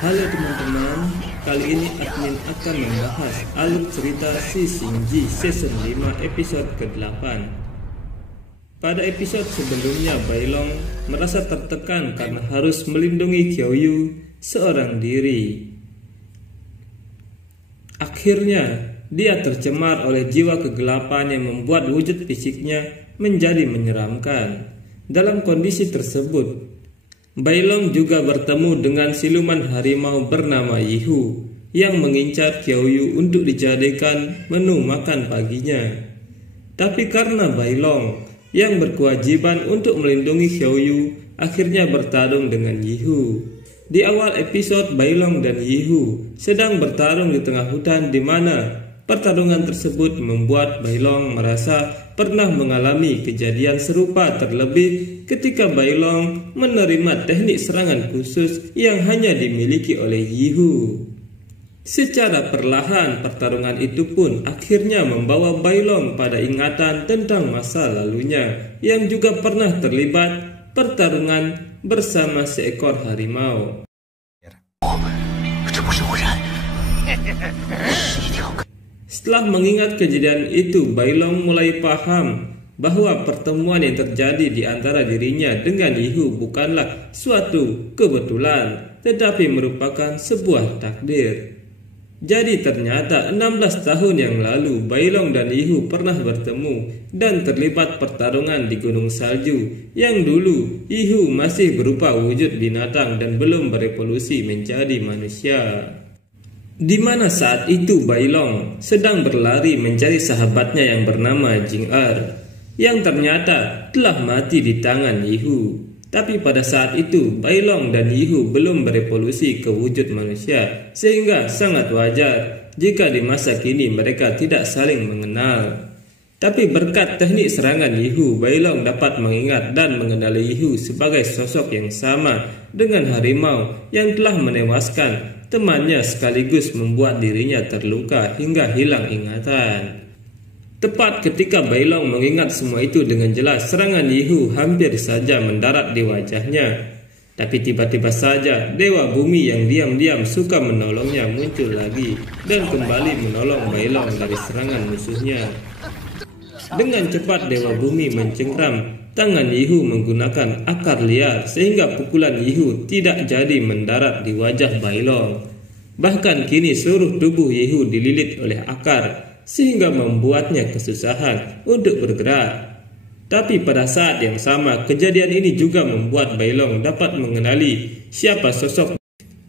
Halo teman-teman, kali ini admin akan membahas alur cerita Si Shinji Season 5 episode ke-8. Pada episode sebelumnya, Bailong merasa tertekan karena harus melindungi Kyoyu seorang diri. Akhirnya, dia tercemar oleh jiwa kegelapan yang membuat wujud fisiknya menjadi menyeramkan. Dalam kondisi tersebut, Bailong juga bertemu dengan siluman harimau bernama Yihu yang mengincar Kyoyu untuk dijadikan menu makan paginya. Tapi karena Bailong yang berkewajiban untuk melindungi Kyoyu akhirnya bertarung dengan Yihu. Di awal episode, Bailong dan Yihu sedang bertarung di tengah hutan, di mana pertarungan tersebut membuat Bailong merasa pernah mengalami kejadian serupa, terlebih ketika Bailong menerima teknik serangan khusus yang hanya dimiliki oleh Yihu. Secara perlahan, pertarungan itu pun akhirnya membawa Bailong pada ingatan tentang masa lalunya yang juga pernah terlibat pertarungan bersama seekor harimau. Setelah mengingat kejadian itu, Bailong mulai paham bahwa pertemuan yang terjadi di antara dirinya dengan Yihu bukanlah suatu kebetulan, tetapi merupakan sebuah takdir. Jadi ternyata 16 tahun yang lalu Bailong dan Yihu pernah bertemu dan terlibat pertarungan di Gunung Salju yang dulu Yihu masih berupa wujud binatang dan belum berevolusi menjadi manusia. Di mana saat itu Bailong sedang berlari mencari sahabatnya yang bernama Jing-er yang ternyata telah mati di tangan Yihu. Tapi pada saat itu Bailong dan Yihu belum berevolusi ke wujud manusia, sehingga sangat wajar jika di masa kini mereka tidak saling mengenal. Tapi berkat teknik serangan Yihu, Bailong dapat mengingat dan mengenali Yihu sebagai sosok yang sama dengan harimau yang telah menewaskan temannya sekaligus membuat dirinya terluka hingga hilang ingatan. Tepat ketika Bailong mengingat semua itu dengan jelas, serangan Yihu hampir saja mendarat di wajahnya. Tapi tiba-tiba saja Dewa Bumi yang diam-diam suka menolongnya muncul lagi dan kembali menolong Bailong dari serangan musuhnya. Dengan cepat Dewa Bumi mencengkram tangan Yihu menggunakan akar liar sehingga pukulan Yihu tidak jadi mendarat di wajah Bailong. Bahkan kini seluruh tubuh Yihu dililit oleh akar sehingga membuatnya kesusahan untuk bergerak. Tapi pada saat yang sama, kejadian ini juga membuat Bailong dapat mengenali siapa sosok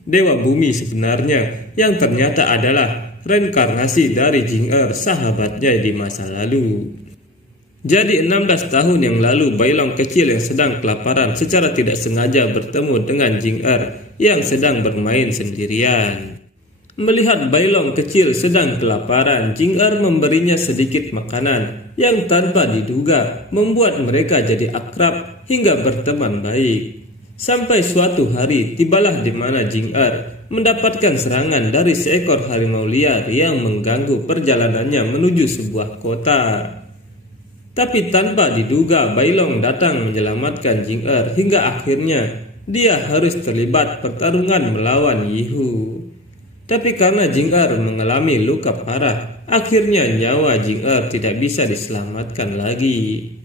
Dewa Bumi sebenarnya yang ternyata adalah reinkarnasi dari Jing-er, sahabatnya di masa lalu. Jadi 16 tahun yang lalu Bailong kecil yang sedang kelaparan secara tidak sengaja bertemu dengan Jing-er yang sedang bermain sendirian. Melihat Bailong kecil sedang kelaparan, Jing-er memberinya sedikit makanan yang tanpa diduga membuat mereka jadi akrab hingga berteman baik. Sampai suatu hari tibalah di mana Jing-er mendapatkan serangan dari seekor harimau liar yang mengganggu perjalanannya menuju sebuah kota. Tapi tanpa diduga Bailong datang menyelamatkan Jing-er hingga akhirnya dia harus terlibat pertarungan melawan Yihu. Tapi karena Jing-er mengalami luka parah, akhirnya nyawa Jing-er tidak bisa diselamatkan lagi.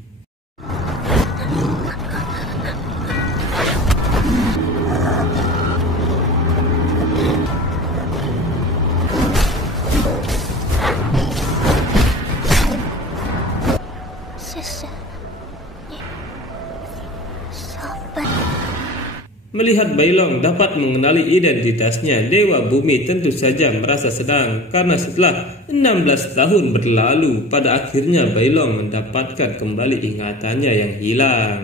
Melihat Bailong dapat mengenali identitasnya, Dewa Bumi tentu saja merasa senang karena setelah 16 tahun berlalu, pada akhirnya Bailong mendapatkan kembali ingatannya yang hilang.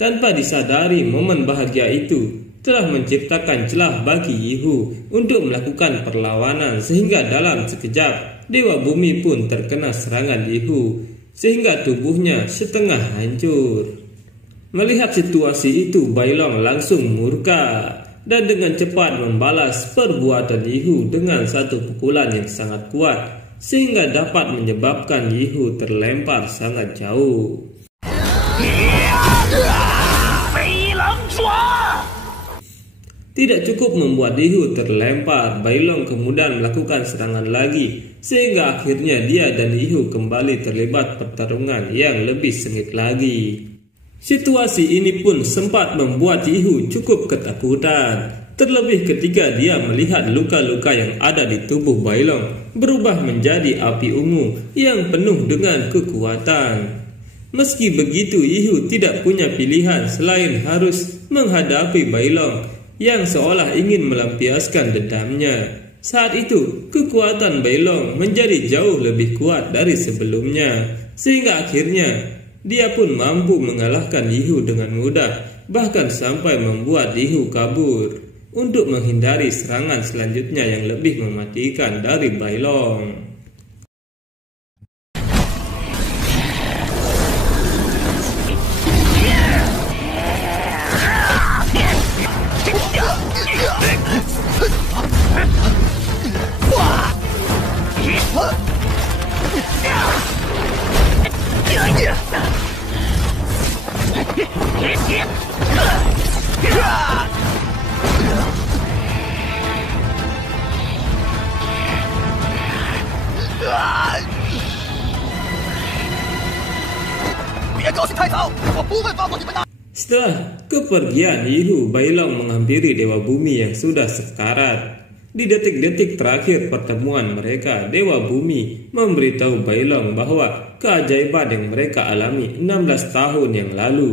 Tanpa disadari, momen bahagia itu telah menciptakan celah bagi Yihu untuk melakukan perlawanan, sehingga dalam sekejap Dewa Bumi pun terkena serangan Yihu sehingga tubuhnya setengah hancur. Melihat situasi itu, Bailong langsung murka dan dengan cepat membalas perbuatan Yihu dengan satu pukulan yang sangat kuat sehingga dapat menyebabkan Yihu terlempar sangat jauh. Tidak cukup membuat Yihu terlempar, Bai Long kemudian melakukan serangan lagi, sehingga akhirnya dia dan Yihu kembali terlibat pertarungan yang lebih sengit lagi. Situasi ini pun sempat membuat Yihu cukup ketakutan, terlebih ketika dia melihat luka-luka yang ada di tubuh Bai Long berubah menjadi api ungu yang penuh dengan kekuatan. Meski begitu, Yihu tidak punya pilihan selain harus menghadapi Bai Long yang seolah ingin melampiaskan dendamnya. Saat itu, kekuatan Bai Long menjadi jauh lebih kuat dari sebelumnya, sehingga akhirnya dia pun mampu mengalahkan Yihu dengan mudah, bahkan sampai membuat Yihu kabur untuk menghindari serangan selanjutnya yang lebih mematikan dari Bai Long. Setelah kepergian Yihu, Bai Long menghampiri Dewa Bumi yang sudah sekarat. Di detik-detik terakhir pertemuan mereka, Dewa Bumi memberitahu Bai Long bahwa keajaiban yang mereka alami 16 tahun yang lalu,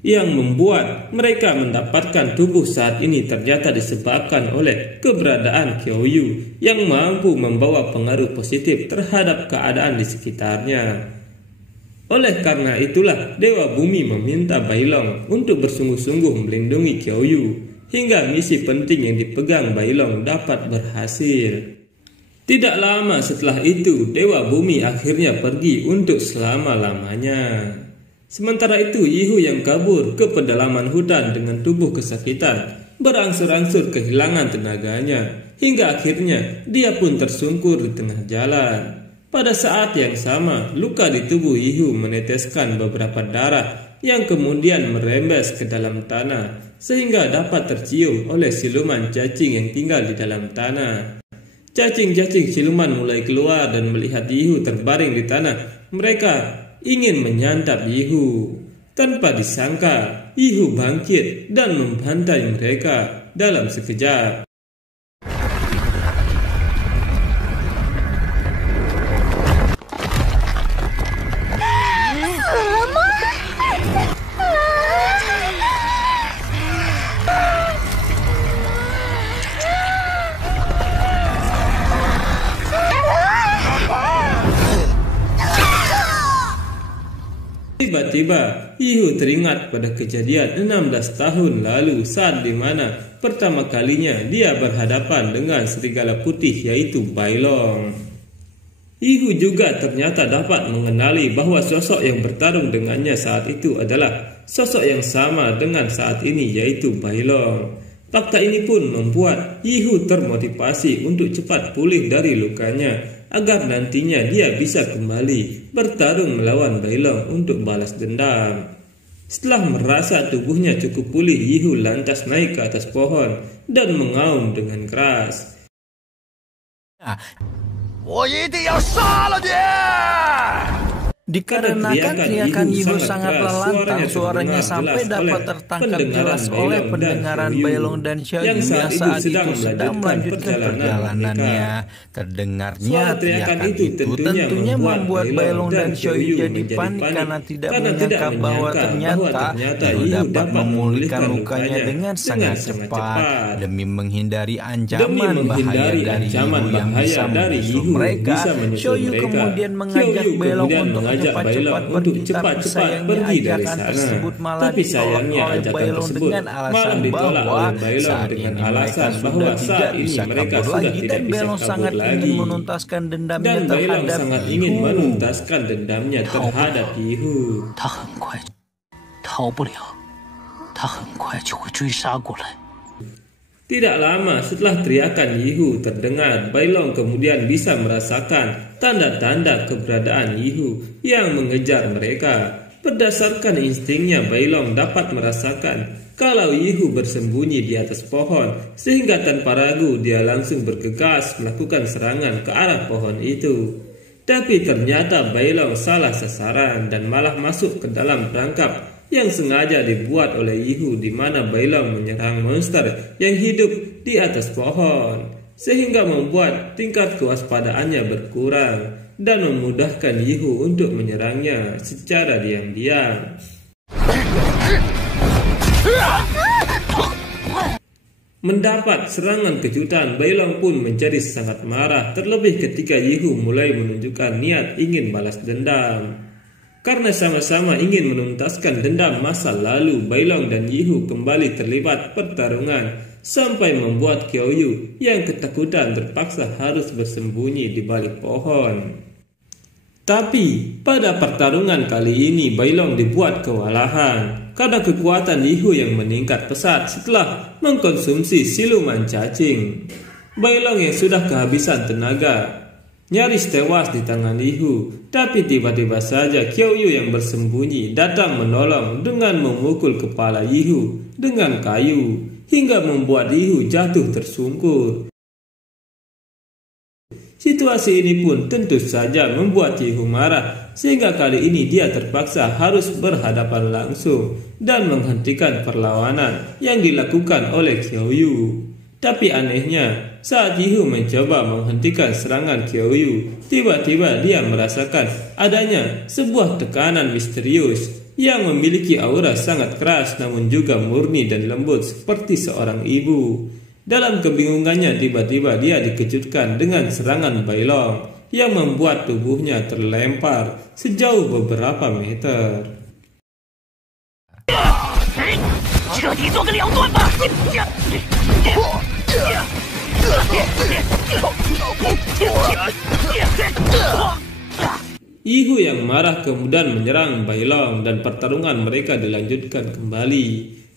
yang membuat mereka mendapatkan tubuh saat ini, ternyata disebabkan oleh keberadaan Qiao Yu yang mampu membawa pengaruh positif terhadap keadaan di sekitarnya. Oleh karena itulah, Dewa Bumi meminta Bai Long untuk bersungguh-sungguh melindungi Qiao Yu hingga misi penting yang dipegang Bai Long dapat berhasil. Tidak lama setelah itu, Dewa Bumi akhirnya pergi untuk selama-lamanya. Sementara itu, Yihu yang kabur ke pedalaman hutan dengan tubuh kesakitan berangsur-angsur kehilangan tenaganya, hingga akhirnya dia pun tersungkur di tengah jalan. Pada saat yang sama, luka di tubuh Yihu meneteskan beberapa darah yang kemudian merembes ke dalam tanah, sehingga dapat tercium oleh siluman cacing yang tinggal di dalam tanah. Cacing-cacing siluman mulai keluar dan melihat Yihu terbaring di tanah. Mereka ingin menyantap Yihu. Tanpa disangka, Yihu bangkit dan membantai mereka dalam sekejap. Tiba-tiba, Yihu teringat pada kejadian 16 tahun lalu saat dimana pertama kalinya dia berhadapan dengan serigala putih, yaitu Bai Long. Yihu juga ternyata dapat mengenali bahwa sosok yang bertarung dengannya saat itu adalah sosok yang sama dengan saat ini, yaitu Bai Long. Fakta ini pun membuat Yihu termotivasi untuk cepat pulih dari lukanya, agar nantinya dia bisa kembali bertarung melawan Bai Long untuk balas dendam. Setelah merasa tubuhnya cukup pulih, Yihu lantas naik ke atas pohon dan mengaum dengan keras. Dikarenakan teriakan Yihu sangat lantang, suaranya sampai dapat tertangkap jelas oleh pendengaran Bai Long dan Xiao Yu yang saat itu sedang melanjutkan perjalanannya. Terdengarnya teriakan itu tentunya membuat Bai Long dan Xiao Yu jadi panik karena tidak menyangka bahwa ternyata Yihu dapat memulihkan lukanya dengan sangat cepat. Demi menghindari ancaman bahaya dari Yihu yang bisa menyusul mereka, Xiao Yu kemudian mengajak Bai Long untuk cepat-cepat cepat-cepat pergi dari sana. Tapi sayangnya ajakan tersebut malah ditolak oleh Bai Long dengan alasan bahwa saat ini mereka sudah tidak bisa kabur lagi. Dan Bai Long sangat ingin menuntaskan dendamnya terhadap Yihu. Tidak lama setelah teriakan Yihu terdengar, Bai Long kemudian bisa merasakan tanda-tanda keberadaan Yihu yang mengejar mereka. Berdasarkan instingnya, Bai Long dapat merasakan kalau Yihu bersembunyi di atas pohon, sehingga tanpa ragu dia langsung bergegas melakukan serangan ke arah pohon itu. Tapi ternyata Bailong salah sasaran dan malah masuk ke dalam perangkap yang sengaja dibuat oleh Yihu, di mana Bailong menyerang monster yang hidup di atas pohon, sehingga membuat tingkat kewaspadaannya berkurang dan memudahkan Yihu untuk menyerangnya secara diam-diam. Mendapat serangan kejutan, Bailong pun menjadi sangat marah, terlebih ketika Yihu mulai menunjukkan niat ingin balas dendam. Karena sama-sama ingin menuntaskan dendam masa lalu, Bailong dan Yihu kembali terlibat pertarungan sampai membuat Qiaoyu yang ketakutan terpaksa harus bersembunyi di balik pohon. Tapi pada pertarungan kali ini Bailong dibuat kewalahan karena kekuatan Yihu yang meningkat pesat setelah mengkonsumsi siluman cacing. Bailong yang sudah kehabisan tenaga nyaris tewas di tangan Yihu, tapi tiba-tiba saja Qiaoyu yang bersembunyi datang menolong dengan memukul kepala Yihu dengan kayu hingga membuat Yihu jatuh tersungkur. Situasi ini pun tentu saja membuat Yihu marah, sehingga kali ini dia terpaksa harus berhadapan langsung dan menghentikan perlawanan yang dilakukan oleh Qiaoyu. Tapi anehnya, saat Yihu mencoba menghentikan serangan Qiaoyu, tiba-tiba dia merasakan adanya sebuah tekanan misterius yang memiliki aura sangat keras namun juga murni dan lembut seperti seorang ibu. Dalam kebingungannya, tiba-tiba dia dikejutkan dengan serangan Bailong yang membuat tubuhnya terlempar sejauh beberapa meter. Yihu yang marah kemudian menyerang Bailong dan pertarungan mereka dilanjutkan kembali.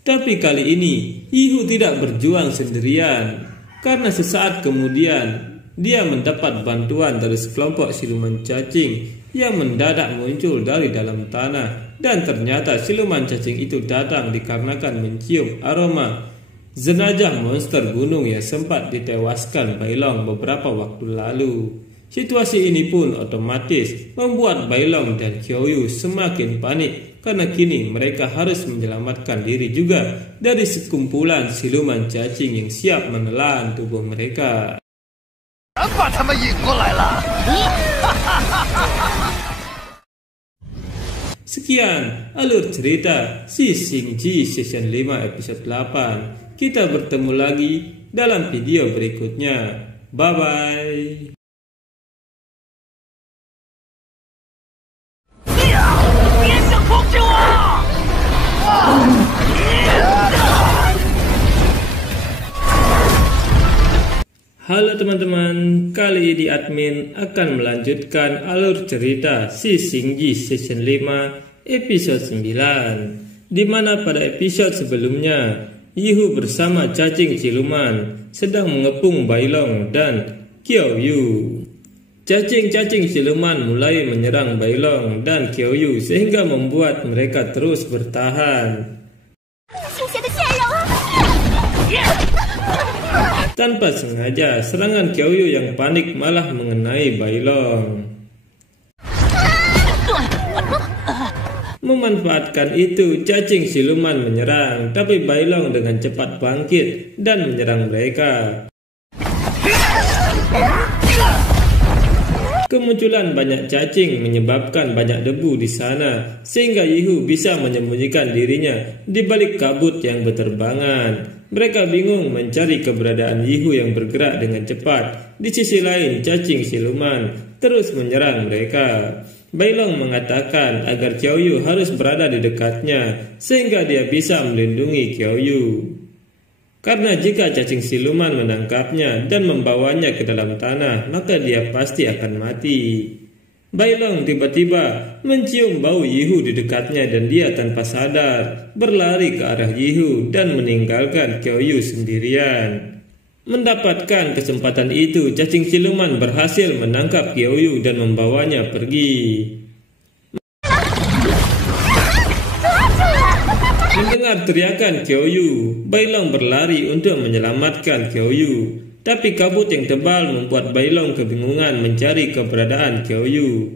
Tapi kali ini Yihu tidak berjuang sendirian, karena sesaat kemudian dia mendapat bantuan dari sekelompok siluman cacing yang mendadak muncul dari dalam tanah. Dan ternyata siluman cacing itu datang dikarenakan mencium aroma jenazah monster gunung yang sempat ditewaskan Bailong beberapa waktu lalu. Situasi ini pun otomatis membuat Bailong dan Qiaoyu semakin panik, karena kini mereka harus menyelamatkan diri juga dari sekumpulan siluman cacing yang siap menelan tubuh mereka. Sekian alur cerita Si Xingji Season 5 episode 8. Kita bertemu lagi dalam video berikutnya. Bye-bye. Halo teman-teman, kali ini admin akan melanjutkan alur cerita Si Xingji Season 5 episode 9, di mana pada episode sebelumnya Yihu bersama cacing siluman sedang mengepung Bailong dan Qiaoyu. Cacing-cacing siluman mulai menyerang Bailong dan Qiaoyu sehingga membuat mereka terus bertahan. Tanpa sengaja, serangan Qiaoyu yang panik malah mengenai Bailong. Memanfaatkan itu, cacing siluman menyerang, tapi Bailong dengan cepat bangkit dan menyerang mereka. Kemunculan banyak cacing menyebabkan banyak debu di sana, sehingga Yihu bisa menyembunyikan dirinya di balik kabut yang berterbangan. Mereka bingung mencari keberadaan Yihu yang bergerak dengan cepat. Di sisi lain, cacing siluman terus menyerang mereka. Bailong mengatakan agar Qiaoyu harus berada di dekatnya sehingga dia bisa melindungi Qiaoyu. Karena jika cacing siluman menangkapnya dan membawanya ke dalam tanah, maka dia pasti akan mati. Bailong tiba-tiba mencium bau Yihu di dekatnya dan dia tanpa sadar berlari ke arah Yihu dan meninggalkan Qiaoyu sendirian. Mendapatkan kesempatan itu, cacing siluman berhasil menangkap Qiaoyu dan membawanya pergi. Mendengar teriakan Kyoyu, Bailong berlari untuk menyelamatkan Kyoyu. Tapi kabut yang tebal membuat Bailong kebingungan mencari keberadaan Kyoyu.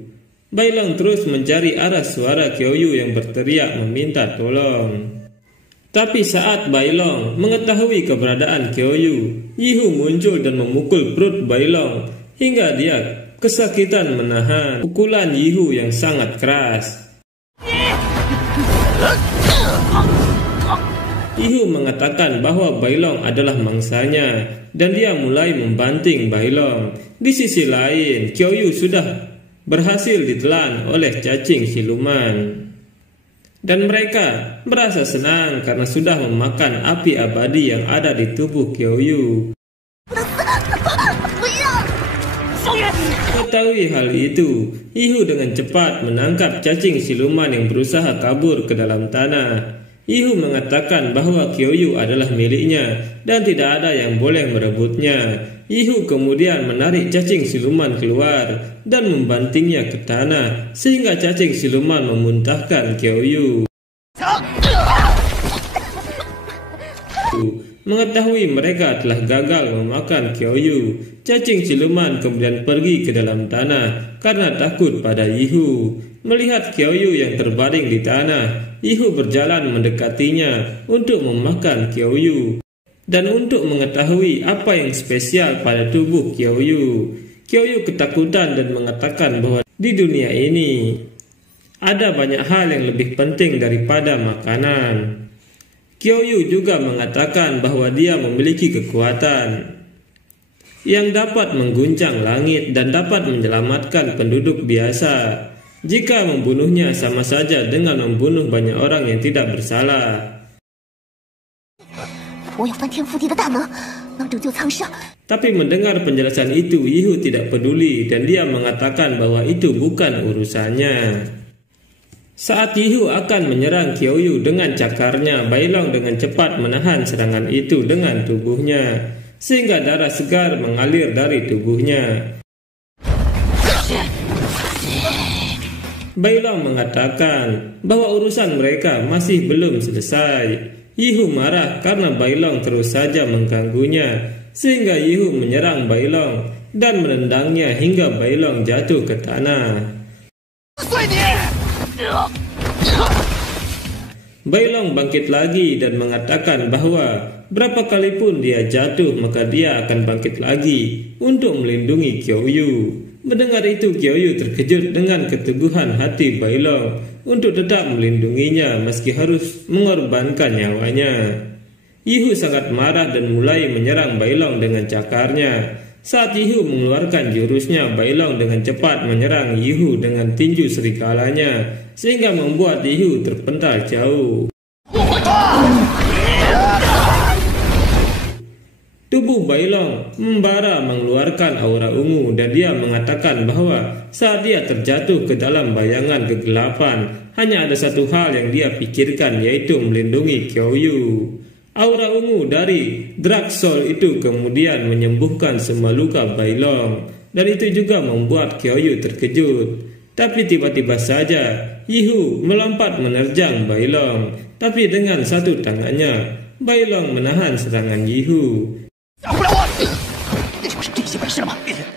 Bailong terus mencari arah suara Kyoyu yang berteriak meminta tolong. Tapi saat Bailong mengetahui keberadaan Kyoyu, Yihu muncul dan memukul perut Bailong hingga dia kesakitan menahan pukulan Yihu yang sangat keras. Yihu mengatakan bahwa Bailong adalah mangsanya dan dia mulai membanting Bailong. Di sisi lain, Kyoyu sudah berhasil ditelan oleh cacing siluman. Dan mereka merasa senang karena sudah memakan api abadi yang ada di tubuh Kyoyu. Mengetahui hal itu, Yihu dengan cepat menangkap cacing siluman yang berusaha kabur ke dalam tanah. Yihu mengatakan bahwa Kyoyu adalah miliknya dan tidak ada yang boleh merebutnya. Yihu kemudian menarik cacing siluman keluar dan membantingnya ke tanah sehingga cacing siluman memuntahkan Kyoyu. Mengetahui mereka telah gagal memakan Kyoyu, cacing siluman kemudian pergi ke dalam tanah karena takut pada Yihu. Melihat Kyoyu yang terbaring di tanah, Yihu berjalan mendekatinya untuk memakan Kyoyu. Dan untuk mengetahui apa yang spesial pada tubuh Kyoyu, Kyoyu ketakutan dan mengatakan bahwa di dunia ini ada banyak hal yang lebih penting daripada makanan. Kyoyu juga mengatakan bahwa dia memiliki kekuatan yang dapat mengguncang langit dan dapat menyelamatkan penduduk biasa. Jika membunuhnya sama saja dengan membunuh banyak orang yang tidak bersalah. Tapi mendengar penjelasan itu, Yihu tidak peduli dan dia mengatakan bahwa itu bukan urusannya. Saat Yihu akan menyerang Kyoyu dengan cakarnya, Bailong dengan cepat menahan serangan itu dengan tubuhnya, sehingga darah segar mengalir dari tubuhnya. Bailong mengatakan bahwa urusan mereka masih belum selesai. Yihu marah karena Bailong terus saja mengganggunya, sehingga Yihu menyerang Bailong dan menendangnya hingga Bailong jatuh ke tanah. Bailong bangkit lagi dan mengatakan bahwa berapa kali pun dia jatuh maka dia akan bangkit lagi untuk melindungi Kyoyu. Mendengar itu, Kyoyu terkejut dengan keteguhan hati Bailong untuk tetap melindunginya meski harus mengorbankan nyawanya. Yihu sangat marah dan mulai menyerang Bailong dengan cakarnya. Saat Yihu mengeluarkan jurusnya, Bailong dengan cepat menyerang Yihu dengan tinju serigalanya sehingga membuat Yihu terpental jauh. Tubuh Bailong membara mengeluarkan aura ungu dan dia mengatakan bahwa saat dia terjatuh ke dalam bayangan kegelapan, hanya ada satu hal yang dia pikirkan, yaitu melindungi Kyoyu. Aura ungu dari Dark Soul itu kemudian menyembuhkan semua luka Bailong dan itu juga membuat Kyoyu terkejut. Tapi tiba-tiba saja Yihu melompat menerjang Bailong, tapi dengan satu tangannya Bailong menahan serangan Yihu.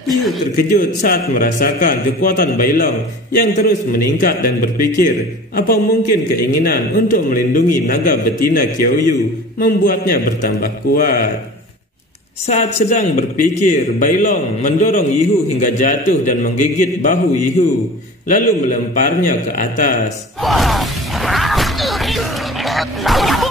Yihu terkejut saat merasakan kekuatan Bailong yang terus meningkat dan berpikir apa mungkin keinginan untuk melindungi naga betina Kyoyu membuatnya bertambah kuat. Saat sedang berpikir, Bailong mendorong Yihu hingga jatuh dan menggigit bahu Yihu, lalu melemparnya ke atas.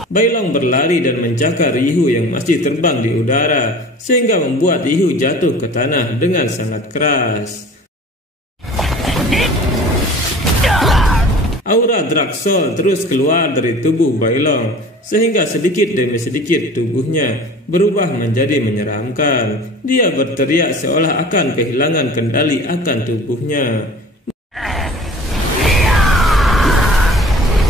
Bailong berlari dan mencakar Yihu yang masih terbang di udara, sehingga membuat Yihu jatuh ke tanah dengan sangat keras. Aura Dark Soul terus keluar dari tubuh Bailong, sehingga sedikit demi sedikit tubuhnya berubah menjadi menyeramkan. Dia berteriak seolah akan kehilangan kendali akan tubuhnya.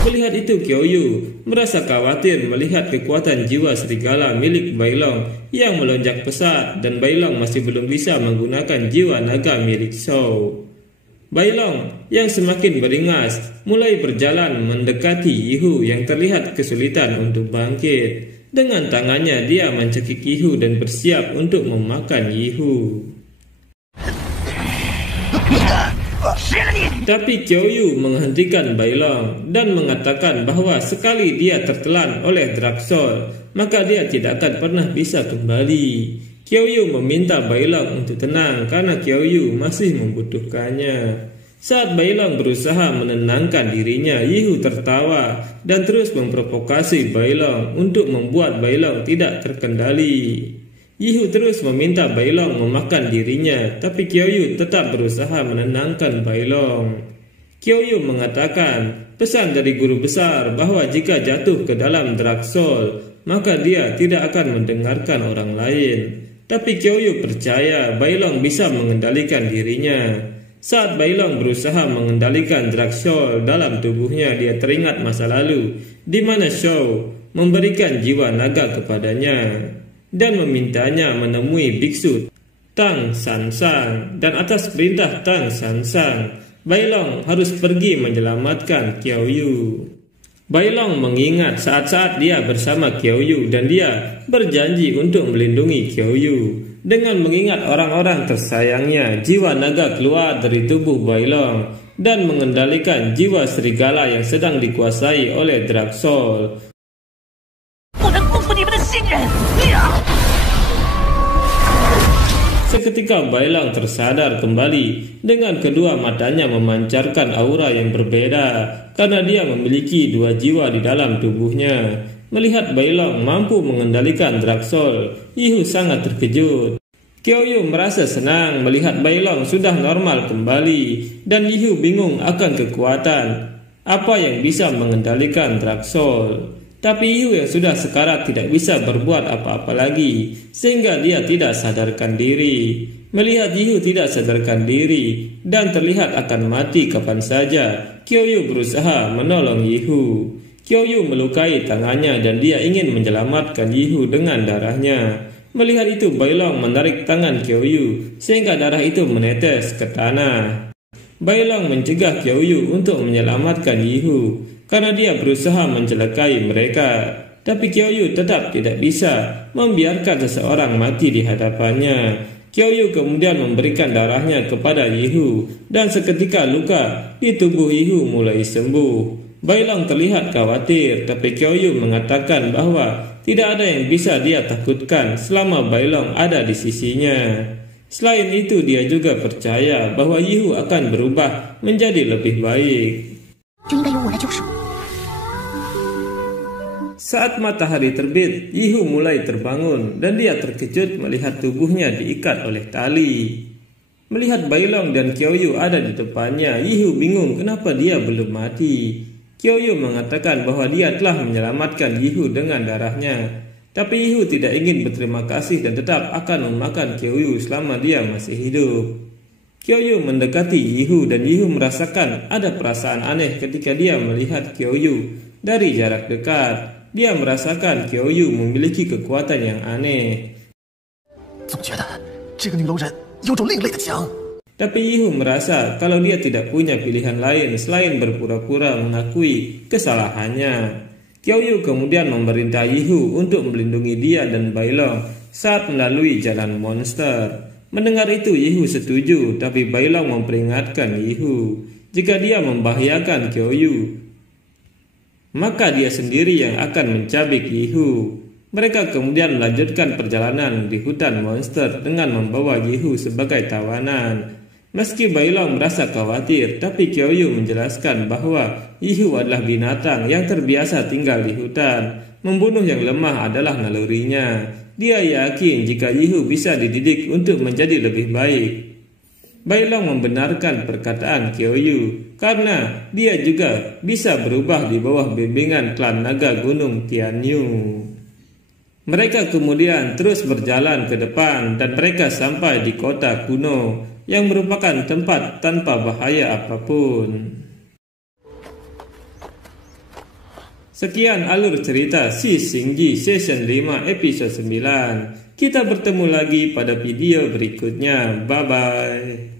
Melihat itu, Kyoyu merasa khawatir melihat kekuatan jiwa serigala milik Bailong yang melonjak pesat dan Bailong masih belum bisa menggunakan jiwa naga milik Shou. Bai Long yang semakin beringas mulai berjalan mendekati Yihu yang terlihat kesulitan untuk bangkit. Dengan tangannya dia mencekik Yihu dan bersiap untuk memakan Yihu. Tapi Qiao Yu menghentikan Bai Long dan mengatakan bahwa sekali dia tertelan oleh Draksul, maka dia tidak akan pernah bisa kembali. Qiao Yu meminta Bai Long untuk tenang karena Qiao Yu masih membutuhkannya. Saat Bai Long berusaha menenangkan dirinya, Yihu tertawa dan terus memprovokasi Bai Long untuk membuat Bai Long tidak terkendali. Yihu terus meminta Bai Long memakan dirinya, tapi Qiao Yu tetap berusaha menenangkan Bai Long. Qiao Yu mengatakan pesan dari guru besar bahwa jika jatuh ke dalam Draksul, maka dia tidak akan mendengarkan orang lain. Tapi Qiao Yu percaya Bai Long bisa mengendalikan dirinya. Saat Bai Long berusaha mengendalikan Draksul dalam tubuhnya, dia teringat masa lalu di mana Shou memberikan jiwa naga kepadanya dan memintanya menemui biksu Tang Sansang, dan atas perintah Tang Sansang, Bai Long harus pergi menyelamatkan Qiao Yu. Bai Long mengingat saat-saat dia bersama Qiao Yu dan dia berjanji untuk melindungi Qiao Yu. Dengan mengingat orang-orang tersayangnya, jiwa naga keluar dari tubuh Bai Long dan mengendalikan jiwa serigala yang sedang dikuasai oleh Draksul. Seketika Bai Long tersadar kembali dengan kedua matanya memancarkan aura yang berbeda karena dia memiliki dua jiwa di dalam tubuhnya. Melihat Bai Long mampu mengendalikan Draksul, Yihu sangat terkejut. Qiao Yu merasa senang melihat Bai Long sudah normal kembali dan Yihu bingung akan kekuatan apa yang bisa mengendalikan Draksul. Tapi Yihu yang sudah sekarat tidak bisa berbuat apa-apa lagi, sehingga dia tidak sadarkan diri. Melihat Yihu tidak sadarkan diri dan terlihat akan mati kapan saja, Qiao Yu berusaha menolong Yihu. Qiao Yu melukai tangannya dan dia ingin menyelamatkan Yihu dengan darahnya. Melihat itu, Bai Long menarik tangan Qiao Yu sehingga darah itu menetes ke tanah. Bai Long mencegah Qiao Yu untuk menyelamatkan Yihu karena dia berusaha mencelakai mereka. Tapi Qiao Yu tetap tidak bisa membiarkan seseorang mati di hadapannya. Qiao Yu kemudian memberikan darahnya kepada Yihu dan seketika luka di tubuh Yihu mulai sembuh. Bai Long terlihat khawatir, tapi Qiao Yu mengatakan bahwa tidak ada yang bisa dia takutkan selama Bai Long ada di sisinya. Selain itu, dia juga percaya bahwa Yihu akan berubah menjadi lebih baik. Saat matahari terbit, Yihu mulai terbangun dan dia terkejut melihat tubuhnya diikat oleh tali. Melihat Bai Long dan Qiao Yu ada di depannya, Yihu bingung kenapa dia belum mati. Qiao Yu mengatakan bahwa dia telah menyelamatkan Yihu dengan darahnya. Tapi Yihu tidak ingin berterima kasih dan tetap akan memakan Qiao Yu selama dia masih hidup. Qiao Yu mendekati Yihu dan Yihu merasakan ada perasaan aneh ketika dia melihat Qiao Yu dari jarak dekat. Dia merasakan Qiao Yu memiliki kekuatan yang aneh. Tapi Yihu merasa kalau dia tidak punya pilihan lain selain berpura-pura mengakui kesalahannya. Qiao Yu kemudian memerintah Yihu untuk melindungi dia dan Bai Long saat melalui jalan monster. Mendengar itu, Yihu setuju, tapi Bai Long memperingatkan Yihu jika dia membahayakan Qiao Yu, maka dia sendiri yang akan mencabik Yihu. Mereka kemudian melanjutkan perjalanan di hutan monster dengan membawa Yihu sebagai tawanan. Meski Bai Long merasa khawatir, tapi Qiao Yu menjelaskan bahwa Yihu adalah binatang yang terbiasa tinggal di hutan. Membunuh yang lemah adalah nalurinya. Dia yakin jika Yihu bisa dididik untuk menjadi lebih baik. Bai Long membenarkan perkataan Qiao Yu karena dia juga bisa berubah di bawah bimbingan klan naga gunung Tianyu. Mereka kemudian terus berjalan ke depan dan mereka sampai di kota kuno yang merupakan tempat tanpa bahaya apapun. Sekian alur cerita Si Xingji Season 5 episode 9. Kita bertemu lagi pada video berikutnya. Bye-bye.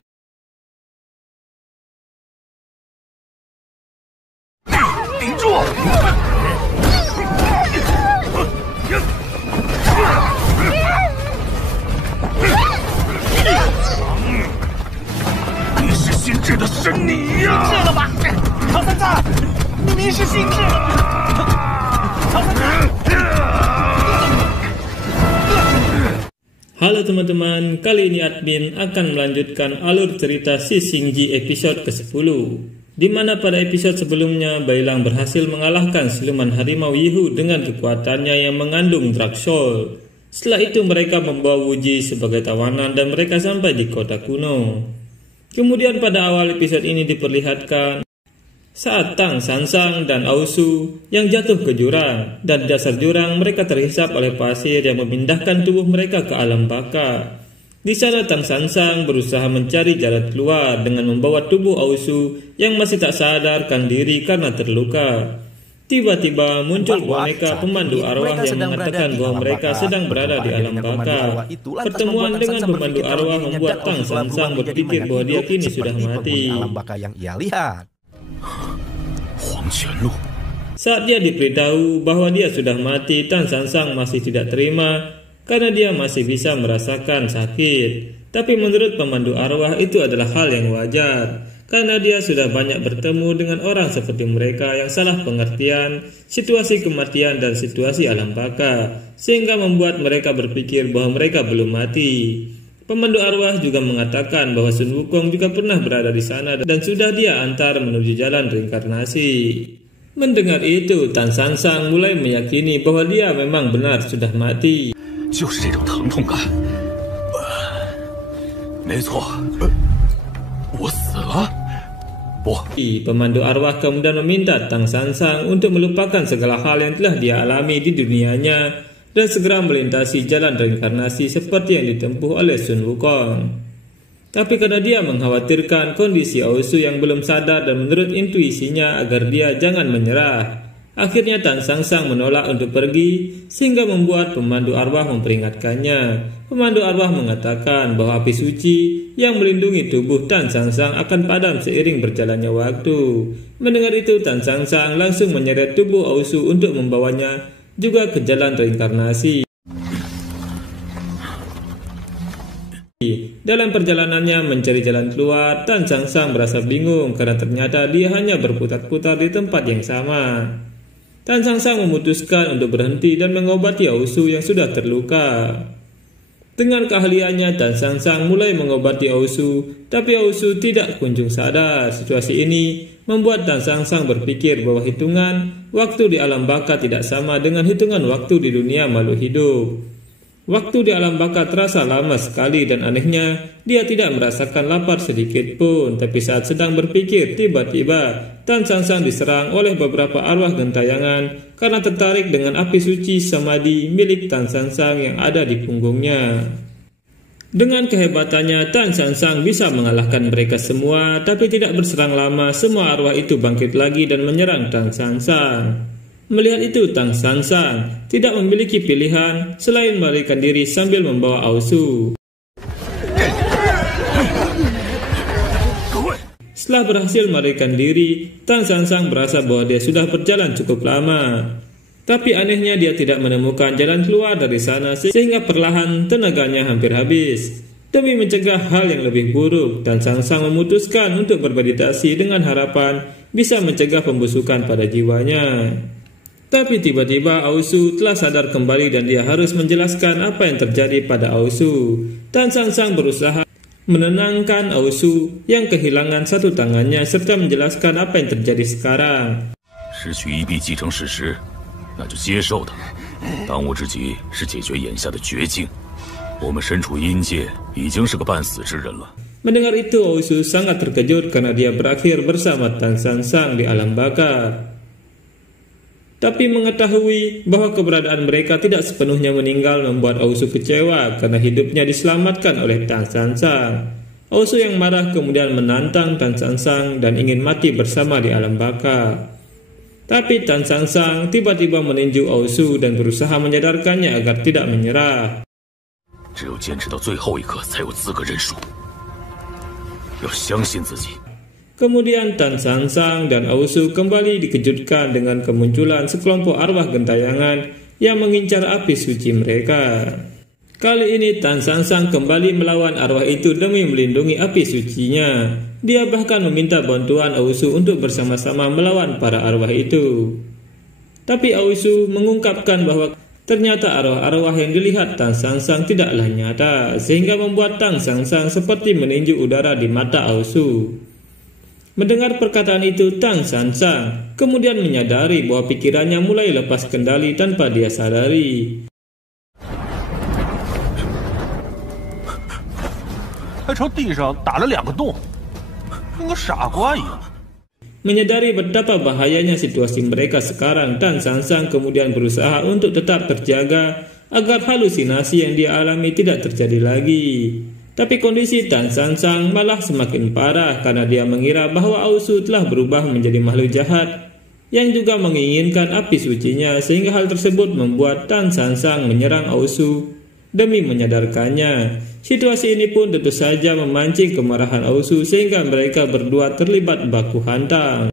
顶住！你是心智的是你呀！是了吧，唐三藏，你迷失心智了吧？唐三藏。Halo teman-teman, kali ini admin akan melanjutkan alur cerita Si Xingji episode ke-10, di mana pada episode sebelumnya Bailang berhasil mengalahkan siluman harimau Yihu dengan kekuatannya yang mengandung Dark Soul. Setelah itu mereka membawa Wuji sebagai tawanan dan mereka sampai di kota kuno. Kemudian pada awal episode ini diperlihatkan saat Tang Sansang dan Aosu yang jatuh ke jurang, dan di dasar jurang mereka terhisap oleh pasir yang memindahkan tubuh mereka ke alam baka. Di sana Tang Sansang berusaha mencari jalan keluar dengan membawa tubuh Aosu yang masih tak sadarkan diri karena terluka. Tiba-tiba muncul boneka pemandu arwah yang mengatakan bahwa mereka sedang berada di alam baka. Pertemuan dengan pemandu arwah membuat Tang Sansang berpikir bahwa dia kini sudah mati. Saat dia diberitahu bahwa dia sudah mati, Tang Sansang masih tidak terima karena dia masih bisa merasakan sakit. Tapi menurut pemandu arwah itu adalah hal yang wajar, karena dia sudah banyak bertemu dengan orang seperti mereka yang salah pengertian situasi kematian dan situasi alam baka, sehingga membuat mereka berpikir bahwa mereka belum mati. Pemandu arwah juga mengatakan bahwa Sun Wukong juga pernah berada di sana dan sudah dia antar menuju jalan reinkarnasi. Mendengar itu, Tang Sansang mulai meyakini bahwa dia memang benar sudah mati. Pemandu arwah kemudian meminta Tang Sansang untuk melupakan segala hal yang telah dia alami di dunianya dan segera melintasi jalan reinkarnasi seperti yang ditempuh oleh Sun Wukong. Tapi karena dia mengkhawatirkan kondisi Aosu yang belum sadar dan menurut intuisinya agar dia jangan menyerah, akhirnya Tang Sansang menolak untuk pergi sehingga membuat pemandu arwah memperingatkannya. Pemandu arwah mengatakan bahwa api suci yang melindungi tubuh Tang Sansang akan padam seiring berjalannya waktu. Mendengar itu, Tang Sansang langsung menyeret tubuh Aosu untuk membawanya juga ke jalan reinkarnasi. Dalam perjalanannya mencari jalan keluar, Tang Sansang merasa bingung karena ternyata dia hanya berputar-putar di tempat yang sama. Tang Sansang memutuskan untuk berhenti dan mengobati Aosu yang sudah terluka. Dengan keahliannya, Tang Sansang mulai mengobati Aosu, tapi Aosu tidak kunjung sadar. Situasi ini membuat Tang Sansang berpikir bahwa hitungan waktu di alam baka tidak sama dengan hitungan waktu di dunia makhluk hidup. Waktu di alam baka terasa lama sekali dan anehnya dia tidak merasakan lapar sedikit pun. Tapi saat sedang berpikir, tiba-tiba Tang Sansang diserang oleh beberapa arwah gentayangan karena tertarik dengan api suci samadhi milik Tang Sansang yang ada di punggungnya. Dengan kehebatannya, Tang Sansang bisa mengalahkan mereka semua, tapi tidak berserang lama, semua arwah itu bangkit lagi dan menyerang Tang Sansang. Melihat itu, Tang Sansang tidak memiliki pilihan selain melarikan diri sambil membawa Aosu. Setelah berhasil melarikan diri, Tang Sansang merasa bahwa dia sudah berjalan cukup lama. Tapi anehnya dia tidak menemukan jalan keluar dari sana sehingga perlahan tenaganya hampir habis. Demi mencegah hal yang lebih buruk, Tang Sansang memutuskan untuk bermeditasi dengan harapan bisa mencegah pembusukan pada jiwanya. Tapi tiba-tiba Aosu telah sadar kembali dan dia harus menjelaskan apa yang terjadi pada Aosu. Tang Sansang berusaha menenangkan Aosu yang kehilangan satu tangannya serta menjelaskan apa yang terjadi sekarang. Mendengar itu, Aosu sangat terkejut karena dia berakhir bersama Tang Sansang di alam baka. Tapi mengetahui bahwa keberadaan mereka tidak sepenuhnya meninggal membuat Aosu kecewa karena hidupnya diselamatkan oleh Tang Sansang. Aosu yang marah kemudian menantang Tang Sansang dan ingin mati bersama di alam baka. Tapi Tang Sansang tiba-tiba meninju Aosu dan berusaha menyadarkannya agar tidak menyerah. Kemudian Tan San Sang dan Ausu kembali dikejutkan dengan kemunculan sekelompok arwah gentayangan yang mengincar api suci mereka. Kali ini Tan San Sang kembali melawan arwah itu demi melindungi api sucinya. Dia bahkan meminta bantuan Ausu untuk bersama-sama melawan para arwah itu. Tapi Ausu mengungkapkan bahwa ternyata arwah-arwah yang dilihat Tan San Sang tidaklah nyata, sehingga membuat Tan San Sang seperti meninju udara di mata Ausu. Mendengar perkataan itu, Tan San Sang kemudian menyadari bahwa pikirannya mulai lepas kendali tanpa dia sadari. Menyadari betapa bahayanya situasi mereka sekarang, Tan San Sang kemudian berusaha untuk tetap terjaga agar halusinasi yang dia alami tidak terjadi lagi. Tapi kondisi Tan San Sang malah semakin parah karena dia mengira bahwa Ausu telah berubah menjadi makhluk jahat yang juga menginginkan api sucinya, sehingga hal tersebut membuat Tan San Sang menyerang Ausu demi menyadarkannya. Situasi ini pun tentu saja memancing kemarahan Ausu sehingga mereka berdua terlibat baku hantam.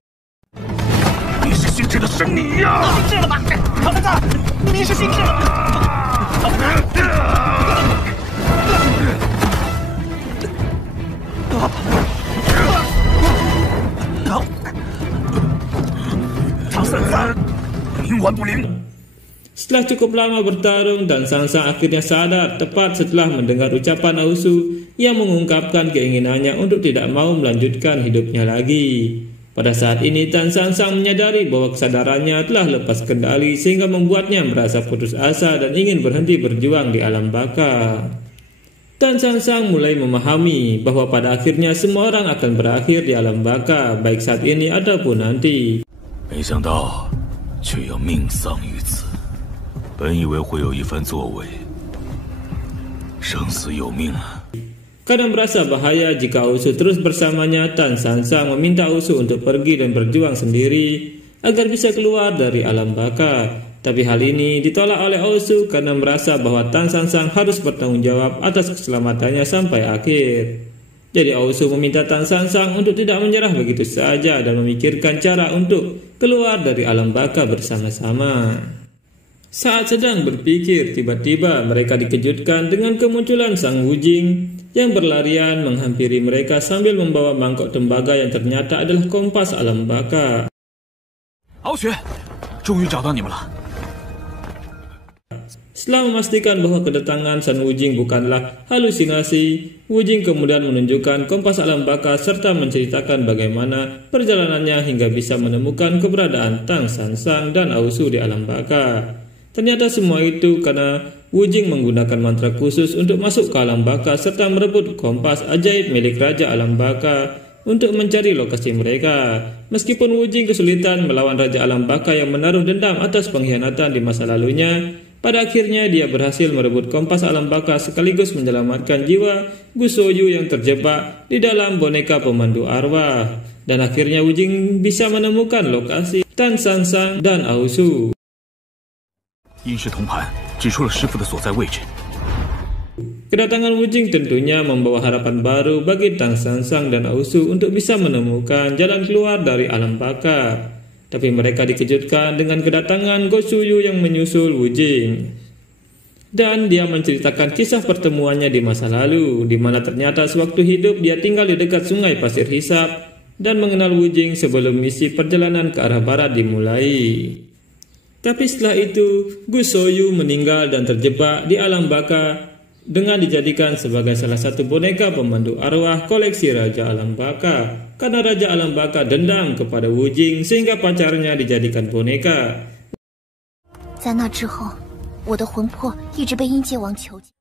Setelah cukup lama bertarung, Tan San Sang akhirnya sadar tepat setelah mendengar ucapan Ausu yang mengungkapkan keinginannya untuk tidak mau melanjutkan hidupnya lagi. Pada saat ini Tan San Sang menyadari bahwa kesadarannya telah lepas kendali sehingga membuatnya merasa putus asa dan ingin berhenti berjuang di alam baka. Tan San Sang mulai memahami bahwa pada akhirnya semua orang akan berakhir di alam baka, baik saat ini ataupun nanti. 没想到却要命丧于此。本以为会有一番作为，生死有命啊。 Karena merasa bahaya jika Ausu terus bersamanya, Tan San Sang meminta Ausu untuk pergi dan berjuang sendiri agar bisa keluar dari alam baka. Tapi hal ini ditolak oleh Ausu karena merasa bahwa Tan San Sang harus bertanggung jawab atas keselamatannya sampai akhir. Jadi Ausu meminta Tan San Sang untuk tidak menyerah begitu saja dan memikirkan cara untuk keluar dari alam baka bersama-sama. Saat sedang berpikir, tiba-tiba mereka dikejutkan dengan kemunculan Sang Wujing yang berlarian menghampiri mereka sambil membawa mangkok tembaga yang ternyata adalah kompas alam baka. Setelah memastikan bahwa kedatangan San Wujing bukanlah halusinasi, Wujing kemudian menunjukkan kompas alam baka serta menceritakan bagaimana perjalanannya hingga bisa menemukan keberadaan Tan San Sang dan Ausu di alam baka. Ternyata semua itu karena Wujing menggunakan mantra khusus untuk masuk ke alam baka serta merebut kompas ajaib milik Raja Alam Baka untuk mencari lokasi mereka. Meskipun Wujing kesulitan melawan Raja Alam Baka yang menaruh dendam atas pengkhianatan di masa lalunya, pada akhirnya dia berhasil merebut kompas alam baka sekaligus menyelamatkan jiwa Gusoyu yang terjebak di dalam boneka pemandu arwah. Dan akhirnya Wujing bisa menemukan lokasi Tan San Sang dan Ausu. 阴尸铜盘指出了师傅的所在位置。 Kedatangan Wujing tentunya membawa harapan baru bagi Tan San Sang dan Ausu untuk bisa menemukan jalan keluar dari alam baka. Tapi mereka dikejutkan dengan kedatangan Gosuyu yang menyusul Wujing. Dan dia menceritakan kisah pertemuannya di masa lalu, di mana ternyata sewaktu hidup dia tinggal di dekat sungai pasir hisap dan mengenal Wujing sebelum misi perjalanan ke arah barat dimulai. Tapi setelah itu, Gusoyu meninggal dan terjebak di alam baka dengan dijadikan sebagai salah satu boneka pemandu arwah koleksi Raja Alam Baka. Karena Raja Alam Baka dendam kepada Wujing sehingga pacarnya dijadikan boneka.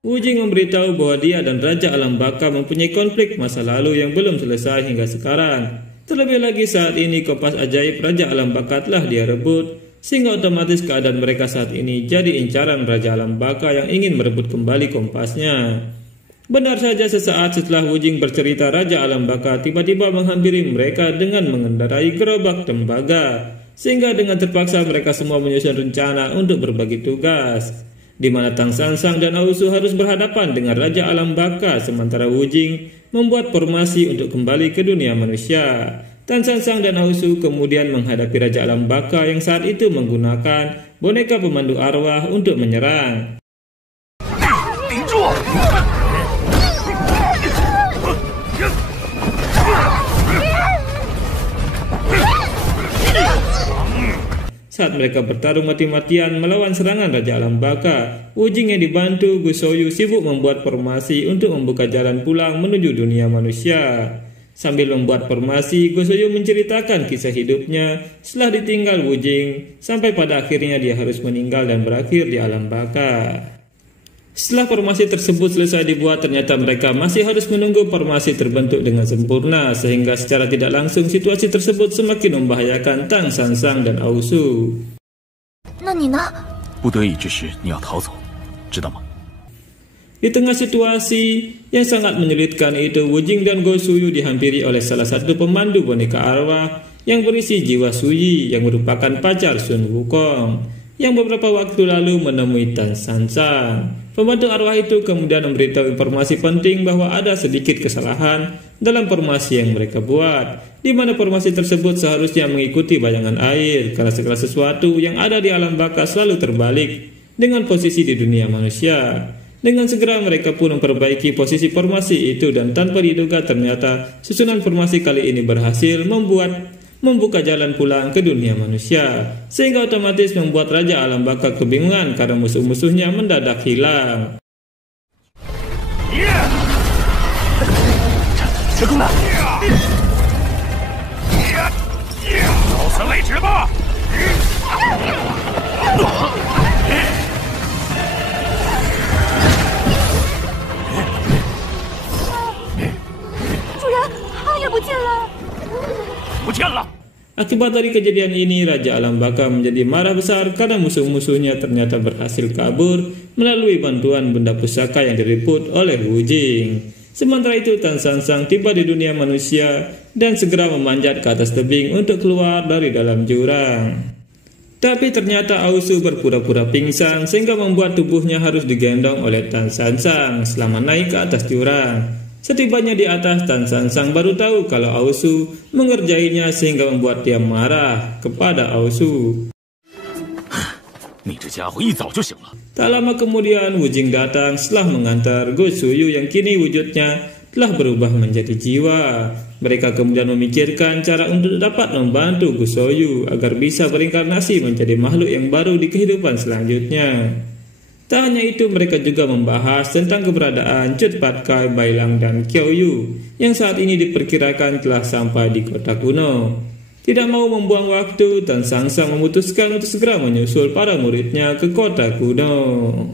Wujing memberitahu bahwa dia dan Raja Alam Baka mempunyai konflik masa lalu yang belum selesai hingga sekarang. Terlebih lagi saat ini kompas ajaib Raja Alam Baka telah dia rebut, sehingga otomatis keadaan mereka saat ini jadi incaran Raja Alam Baka yang ingin merebut kembali kompasnya. Benar saja sesaat setelah Wujing bercerita, Raja Alam Baka tiba-tiba menghampiri mereka dengan mengendarai gerobak tembaga, sehingga dengan terpaksa mereka semua menyusun rencana untuk berbagi tugas, di mana Tan San Sang dan Ausu harus berhadapan dengan Raja Alam Baka, sementara Wujing membuat formasi untuk kembali ke dunia manusia. Tan Sansang dan Aosu kemudian menghadapi Raja Alam Baka yang saat itu menggunakan boneka pemandu arwah untuk menyerang. Saat mereka bertarung mati-matian melawan serangan Raja Alam Baka, Wujing yang dibantu Gosuyu sibuk membuat formasi untuk membuka jalan pulang menuju dunia manusia. Sambil membuat formasi, Gosuyu menceritakan kisah hidupnya setelah ditinggal Wujing, sampai pada akhirnya dia harus meninggal dan berakhir di Alam Baka. Setelah formasi tersebut selesai dibuat, ternyata mereka masih harus menunggu formasi terbentuk dengan sempurna, sehingga secara tidak langsung situasi tersebut semakin membahayakan Tan Sansang dan Aosu. Di tengah situasi yang sangat menyulitkan itu, Wujing dan Gosuyu dihampiri oleh salah satu pemandu boneka arwah yang berisi jiwa Suyi yang merupakan pacar Sun Wukong, yang beberapa waktu lalu menemui Tan Sansang. Pembantu arwah itu kemudian memberitahu informasi penting bahwa ada sedikit kesalahan dalam formasi yang mereka buat, di mana formasi tersebut seharusnya mengikuti bayangan air, karena segala sesuatu yang ada di alam baka selalu terbalik dengan posisi di dunia manusia. Dengan segera mereka pun memperbaiki posisi formasi itu, dan tanpa diduga ternyata susunan formasi kali ini berhasil membuka jalan pulang ke dunia manusia, sehingga otomatis membuat Raja Alam Baka kebingungan karena musuh-musuhnya mendadak hilang. Akibat dari kejadian ini, Raja Alam Baka menjadi marah besar karena musuh-musuhnya ternyata berhasil kabur melalui bantuan benda pusaka yang diriput oleh Wujing. Sementara itu, Tan Sansang tiba di dunia manusia dan segera memanjat ke atas tebing untuk keluar dari dalam jurang. Tapi ternyata Aosu berpura-pura pingsan sehingga membuat tubuhnya harus digendong oleh Tan Sansang selama naik ke atas jurang. Setibanya di atas, Tan Sansang baru tahu kalau Aosu mengerjainya sehingga membuat dia marah kepada Aosu. Tak lama kemudian Wujing datang setelah mengantar Gosuyu yang kini wujudnya telah berubah menjadi jiwa. Mereka kemudian memikirkan cara untuk dapat membantu Gosuyu agar bisa berinkarnasi menjadi makhluk yang baru di kehidupan selanjutnya. Tak hanya itu, mereka juga membahas tentang keberadaan Cut Patkai, Bailang, dan Kyoyu yang saat ini diperkirakan telah sampai di kota kuno. Tidak mau membuang waktu, Tan Sansang memutuskan untuk segera menyusul para muridnya ke kota kuno.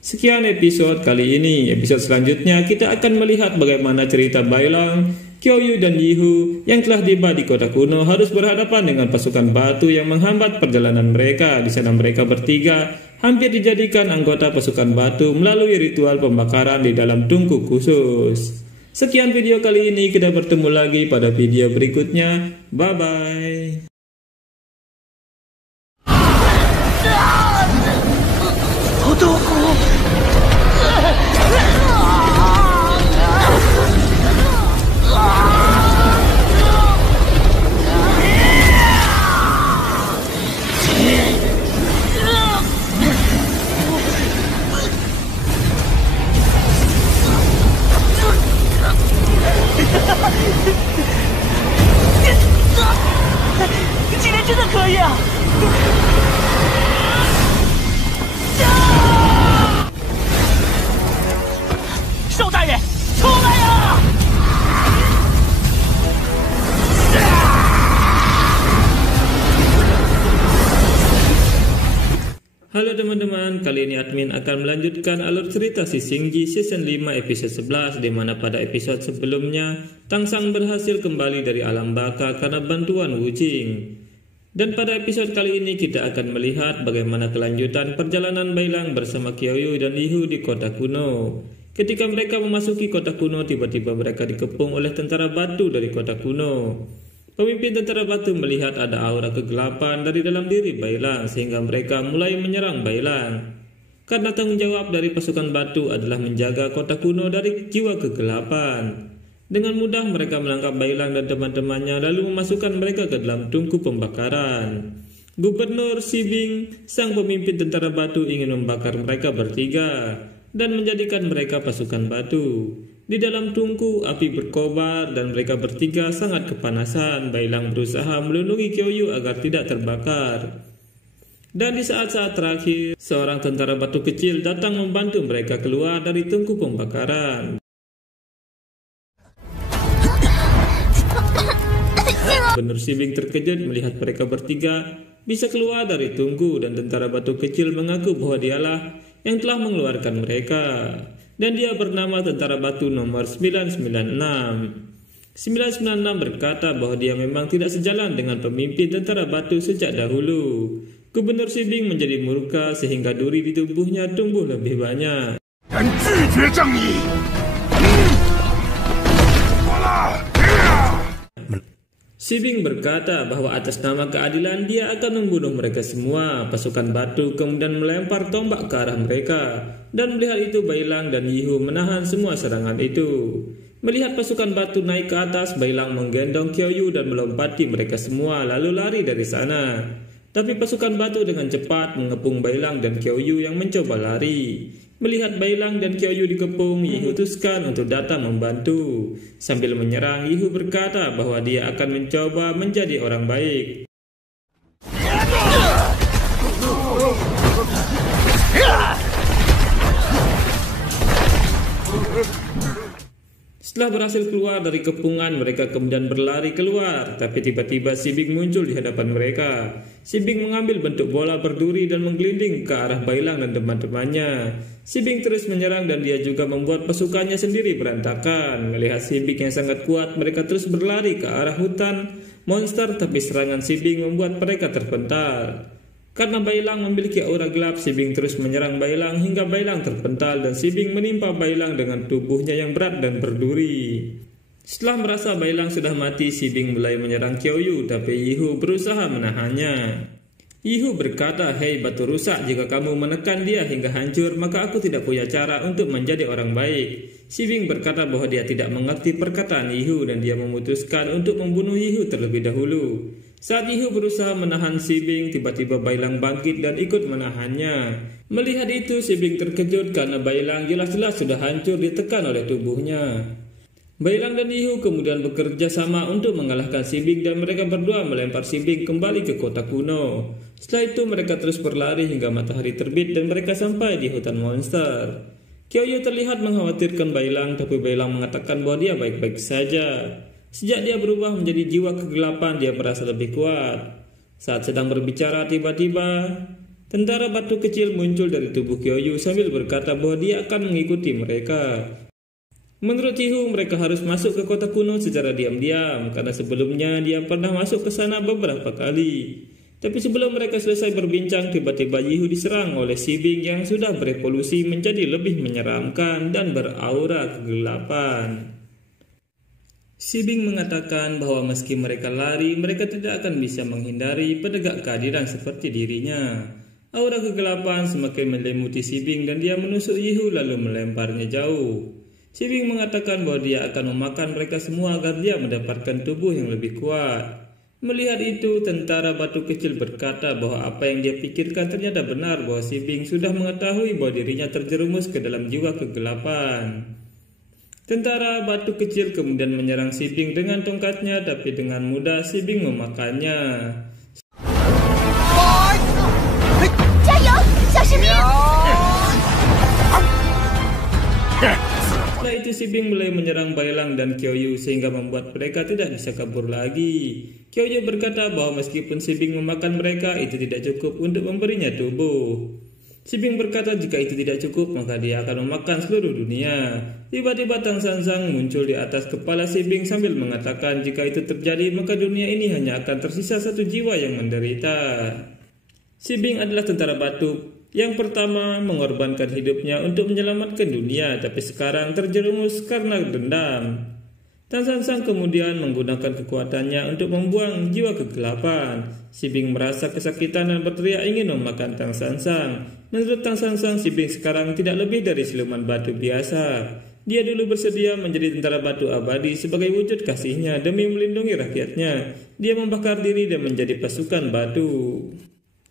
Sekian episode kali ini. Episode selanjutnya kita akan melihat bagaimana cerita Bailang, Kyoyu, dan Yihu yang telah tiba di kota kuno harus berhadapan dengan pasukan batu yang menghambat perjalanan mereka. Di sana mereka bertiga hampir dijadikan anggota pasukan batu melalui ritual pembakaran di dalam tungku khusus. Sekian video kali ini, kita bertemu lagi pada video berikutnya. Bye-bye. Halo teman-teman, kali ini admin akan melanjutkan alur cerita si Xingji season 5 episode 11, di mana pada episode sebelumnya Tangsang berhasil kembali dari alam baka karena bantuan Wujing. Dan pada episode kali ini kita akan melihat bagaimana kelanjutan perjalanan Bailang bersama Kyoyu dan Yihu di kota kuno. Ketika mereka memasuki kota kuno, tiba-tiba mereka dikepung oleh tentara batu dari kota kuno. Pemimpin tentara batu melihat ada aura kegelapan dari dalam diri Bailang sehingga mereka mulai menyerang Bailang. karena tanggung jawab dari pasukan batu adalah menjaga kota kuno dari jiwa kegelapan. Dengan mudah mereka menangkap Bailang dan teman-temannya lalu memasukkan mereka ke dalam tungku pembakaran. Gubernur Sibing, sang pemimpin tentara batu, ingin membakar mereka bertiga dan menjadikan mereka pasukan batu. Di dalam tungku, api berkobar dan mereka bertiga sangat kepanasan. Bailang berusaha melindungi Kyoyu agar tidak terbakar. Dan di saat-saat terakhir, seorang tentara batu kecil datang membantu mereka keluar dari tungku pembakaran. Gubernur Sibing terkejut melihat mereka bertiga bisa keluar dari tungku, dan tentara batu kecil mengaku bahwa dialah yang telah mengeluarkan mereka. Dan dia bernama tentara batu nomor 996. 996 berkata bahwa dia memang tidak sejalan dengan pemimpin tentara batu sejak dahulu. Gubernur Sibing menjadi murka sehingga duri di tubuhnya tumbuh lebih banyak. Sibing berkata bahwa atas nama keadilan dia akan membunuh mereka semua. Pasukan batu kemudian melempar tombak ke arah mereka, dan melihat itu Bailang dan Yihu menahan semua serangan itu. Melihat pasukan batu naik ke atas, Bailang menggendong Kyoyu dan melompati mereka semua lalu lari dari sana. Tapi pasukan batu dengan cepat mengepung Bailang dan Kyoyu yang mencoba lari. Melihat Bailang dan Kyoyu dikepung, Yihu memutuskan untuk datang membantu. Sambil menyerang, Yihu berkata bahwa dia akan mencoba menjadi orang baik. Setelah berhasil keluar dari kepungan, mereka kemudian berlari keluar. Tapi tiba-tiba Sibing muncul di hadapan mereka. Sibing mengambil bentuk bola berduri dan menggelinding ke arah Bailang dan teman-temannya. Sibing terus menyerang dan dia juga membuat pasukannya sendiri berantakan. Melihat Sibing yang sangat kuat, mereka terus berlari ke arah hutan monster, tapi serangan Sibing membuat mereka terpental. Karena Bailang memiliki aura gelap, Sibing terus menyerang Bailang hingga Bailang terpental dan Sibing menimpa Bailang dengan tubuhnya yang berat dan berduri. Setelah merasa Bailang sudah mati, Sibing mulai menyerang Kyoyu, tapi Yihu berusaha menahannya. Yihu berkata, "Hei batu rusak, jika kamu menekan dia hingga hancur, maka aku tidak punya cara untuk menjadi orang baik." Sibing berkata bahwa dia tidak mengerti perkataan Yihu dan dia memutuskan untuk membunuh Yihu terlebih dahulu. Saat Yihu berusaha menahan Sibing, tiba-tiba Bailang bangkit dan ikut menahannya. Melihat itu, Sibing terkejut karena Bailang jelas-jelas sudah hancur ditekan oleh tubuhnya. Bailang dan Yihu kemudian bekerja sama untuk mengalahkan Sibing dan mereka berdua melempar Sibing kembali ke kota kuno. Setelah itu mereka terus berlari hingga matahari terbit dan mereka sampai di hutan monster. Kyoyu terlihat mengkhawatirkan Bailang, tapi Bailang mengatakan bahwa dia baik-baik saja. Sejak dia berubah menjadi jiwa kegelapan, dia merasa lebih kuat. Saat sedang berbicara, tiba-tiba tentara batu kecil muncul dari tubuh Kyoyu sambil berkata bahwa dia akan mengikuti mereka. Menurut Yihu, mereka harus masuk ke kota kuno secara diam-diam karena sebelumnya dia pernah masuk ke sana beberapa kali. Tapi sebelum mereka selesai berbincang, tiba-tiba Yihu diserang oleh Sibing yang sudah berevolusi menjadi lebih menyeramkan dan beraura kegelapan. Sibing mengatakan bahwa meski mereka lari, mereka tidak akan bisa menghindari penegak keadilan seperti dirinya. Aura kegelapan semakin menyelimuti Sibing dan dia menusuk Yihu lalu melemparnya jauh. Sibing mengatakan bahwa dia akan memakan mereka semua agar dia mendapatkan tubuh yang lebih kuat. Melihat itu, tentara batu kecil berkata bahwa apa yang dia pikirkan ternyata benar, bahwa Sibing sudah mengetahui bahwa dirinya terjerumus ke dalam jiwa kegelapan. Tentara batu kecil kemudian menyerang Sibing dengan tongkatnya, tapi dengan mudah Sibing memakannya. Setelah itu Sibing mulai menyerang Bailang dan Kyoyu sehingga membuat mereka tidak bisa kabur lagi. Kyoyu berkata bahwa meskipun Sibing memakan mereka, itu tidak cukup untuk memberinya tubuh. Sibing berkata jika itu tidak cukup, maka dia akan memakan seluruh dunia. Tiba-tiba Tang Sansang muncul di atas kepala Sibing sambil mengatakan jika itu terjadi, maka dunia ini hanya akan tersisa satu jiwa yang menderita. Sibing adalah tentara batu yang pertama mengorbankan hidupnya untuk menyelamatkan dunia, tapi sekarang terjerumus karena dendam. Tang Sansang kemudian menggunakan kekuatannya untuk membuang jiwa kegelapan. Sibing merasa kesakitan dan berteriak ingin memakan Tang Sansang. Menurut Tang Sangsang, Si Bing sekarang tidak lebih dari siluman batu biasa. Dia dulu bersedia menjadi tentara batu abadi sebagai wujud kasihnya demi melindungi rakyatnya. Dia membakar diri dan menjadi pasukan batu.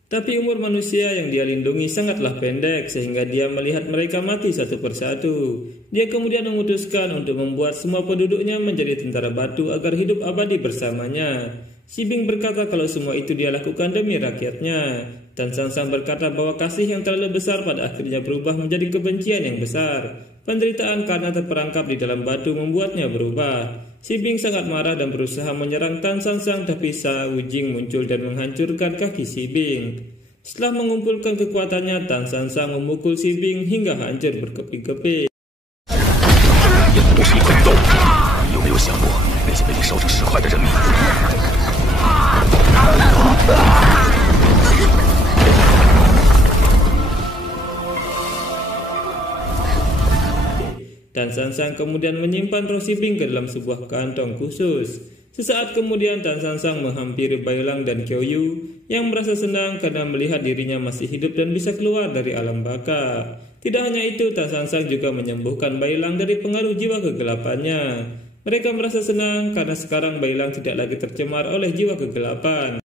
Tapi umur manusia yang dia lindungi sangatlah pendek sehingga dia melihat mereka mati satu persatu. Dia kemudian memutuskan untuk membuat semua penduduknya menjadi tentara batu agar hidup abadi bersamanya. Si Bing berkata kalau semua itu dia lakukan demi rakyatnya. Tang Sangsang berkata bahwa kasih yang terlalu besar pada akhirnya berubah menjadi kebencian yang besar. Penderitaan karena terperangkap di dalam batu membuatnya berubah. Si Bing sangat marah dan berusaha menyerang Tang Sangsang, tapi Sa Wujing muncul dan menghancurkan kaki Si Bing. Setelah mengumpulkan kekuatannya, Tang Sangsang memukul Si Bing hingga hancur berkeping-keping. Tang Sangsang kemudian menyimpan roh Si Bing ke dalam sebuah kantong khusus. Sesaat kemudian Tang Sangsang menghampiri Bai Lang dan Qiao Yu yang merasa senang karena melihat dirinya masih hidup dan bisa keluar dari alam baka. Tidak hanya itu, Tang Sangsang juga menyembuhkan Bai Lang dari pengaruh jiwa kegelapannya. Mereka merasa senang karena sekarang Bai Lang tidak lagi tercemar oleh jiwa kegelapan.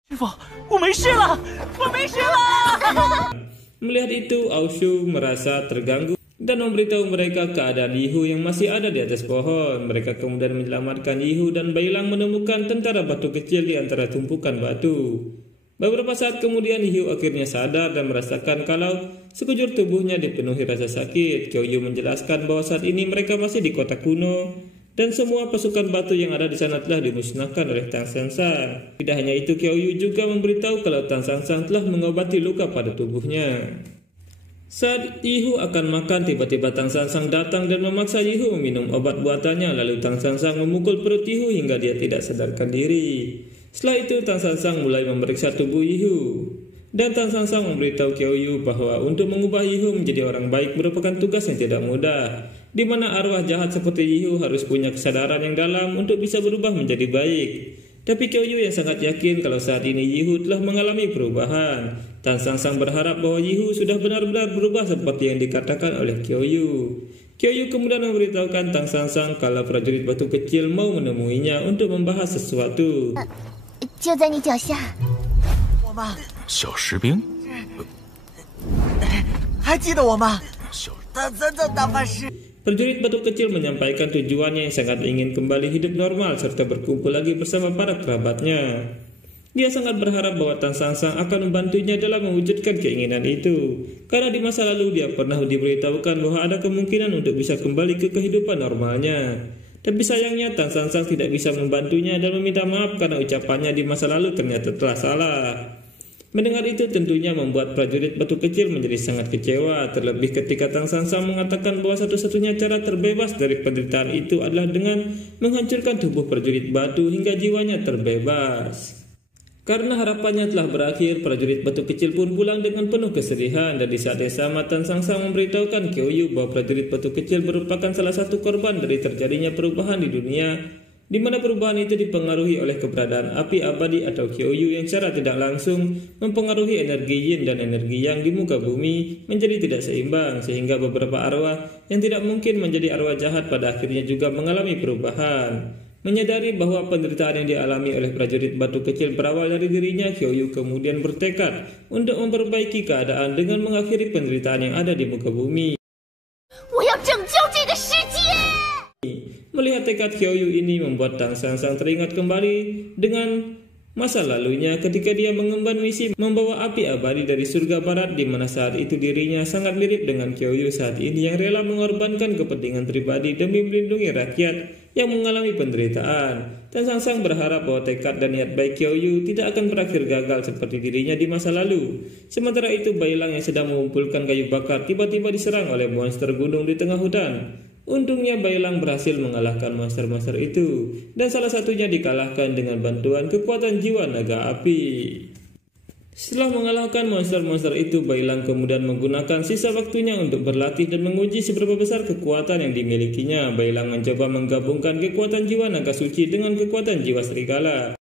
Melihat itu, Aoshu merasa terganggu dan memberitahu mereka keadaan Yihu yang masih ada di atas pohon. Mereka kemudian menyelamatkan Yihu dan Bai Lang menemukan tentara batu kecil di antara tumpukan batu. Beberapa saat kemudian Yihu akhirnya sadar dan merasakan kalau sekujur tubuhnya dipenuhi rasa sakit. Qiao Yu menjelaskan bahwa saat ini mereka masih di kota kuno dan semua pasukan batu yang ada di sana telah dimusnahkan oleh Tang Sangsang. Tidak hanya itu, Qiao Yu juga memberitahu kalau Tang Sangsang telah mengobati luka pada tubuhnya. Saat Yihu akan makan, tiba-tiba Tang Sangsang datang dan memaksa Yihu meminum obat buatannya. Lalu Tang Sangsang memukul perut Yihu hingga dia tidak sadarkan diri. Setelah itu Tang Sangsang mulai memeriksa tubuh Yihu. Dan Tang Sangsang memberitahu Qiao Yu bahwa untuk mengubah Yihu menjadi orang baik merupakan tugas yang tidak mudah, di mana arwah jahat seperti Yihu harus punya kesadaran yang dalam untuk bisa berubah menjadi baik. Tapi Qiao Yu yang sangat yakin kalau saat ini Yihu telah mengalami perubahan. Tang Sangsang berharap bahwa Yihu sudah benar-benar berubah seperti yang dikatakan oleh Qiao Yu. Qiao Yu kemudian memberitahukan Tang Sangsang kalau prajurit batu kecil mau menemuinya untuk membahas sesuatu. Prajurit batu kecil menyampaikan tujuannya yang sangat ingin kembali hidup normal serta berkumpul lagi bersama para kerabatnya. Dia sangat berharap bahwa Tang Sangsang akan membantunya dalam mewujudkan keinginan itu, karena di masa lalu dia pernah diberitahukan bahwa ada kemungkinan untuk bisa kembali ke kehidupan normalnya. Tapi sayangnya Tang Sangsang tidak bisa membantunya dan meminta maaf karena ucapannya di masa lalu ternyata telah salah. Mendengar itu tentunya membuat prajurit batu kecil menjadi sangat kecewa, terlebih ketika Tang Sangsang mengatakan bahwa satu-satunya cara terbebas dari penderitaan itu adalah dengan menghancurkan tubuh prajurit batu hingga jiwanya terbebas. Karena harapannya telah berakhir, prajurit batu kecil pun pulang dengan penuh kesedihan, dan di saat yang sama Tang Sangsang memberitahukan Qiao Yu bahwa prajurit batu kecil merupakan salah satu korban dari terjadinya perubahan di dunia, di mana perubahan itu dipengaruhi oleh keberadaan api abadi atau Qiao Yu yang secara tidak langsung mempengaruhi energi yin dan energi yang di muka bumi menjadi tidak seimbang, sehingga beberapa arwah yang tidak mungkin menjadi arwah jahat pada akhirnya juga mengalami perubahan. Menyadari bahwa penderitaan yang dialami oleh prajurit batu kecil berawal dari dirinya, Qiao Yu kemudian bertekad untuk memperbaiki keadaan dengan mengakhiri penderitaan yang ada di muka bumi. Melihat tekad Qiao Yu ini membuat Tang Sangsang teringat kembali dengan masa lalunya ketika dia mengemban misi membawa api abadi dari surga barat, di mana saat itu dirinya sangat mirip dengan Qiao Yu saat ini yang rela mengorbankan kepentingan pribadi demi melindungi rakyat yang mengalami penderitaan. Tang Sangsang berharap bahwa tekad dan niat baik Qiao Yu tidak akan berakhir gagal seperti dirinya di masa lalu. Sementara itu Bai Lang yang sedang mengumpulkan kayu bakar tiba-tiba diserang oleh monster gunung di tengah hutan. Untungnya Bai Lang berhasil mengalahkan monster-monster itu, dan salah satunya dikalahkan dengan bantuan kekuatan jiwa naga api. Setelah mengalahkan monster-monster itu, Bai Lang kemudian menggunakan sisa waktunya untuk berlatih dan menguji seberapa besar kekuatan yang dimilikinya. Bai Lang mencoba menggabungkan kekuatan jiwa naga suci dengan kekuatan jiwa serigala.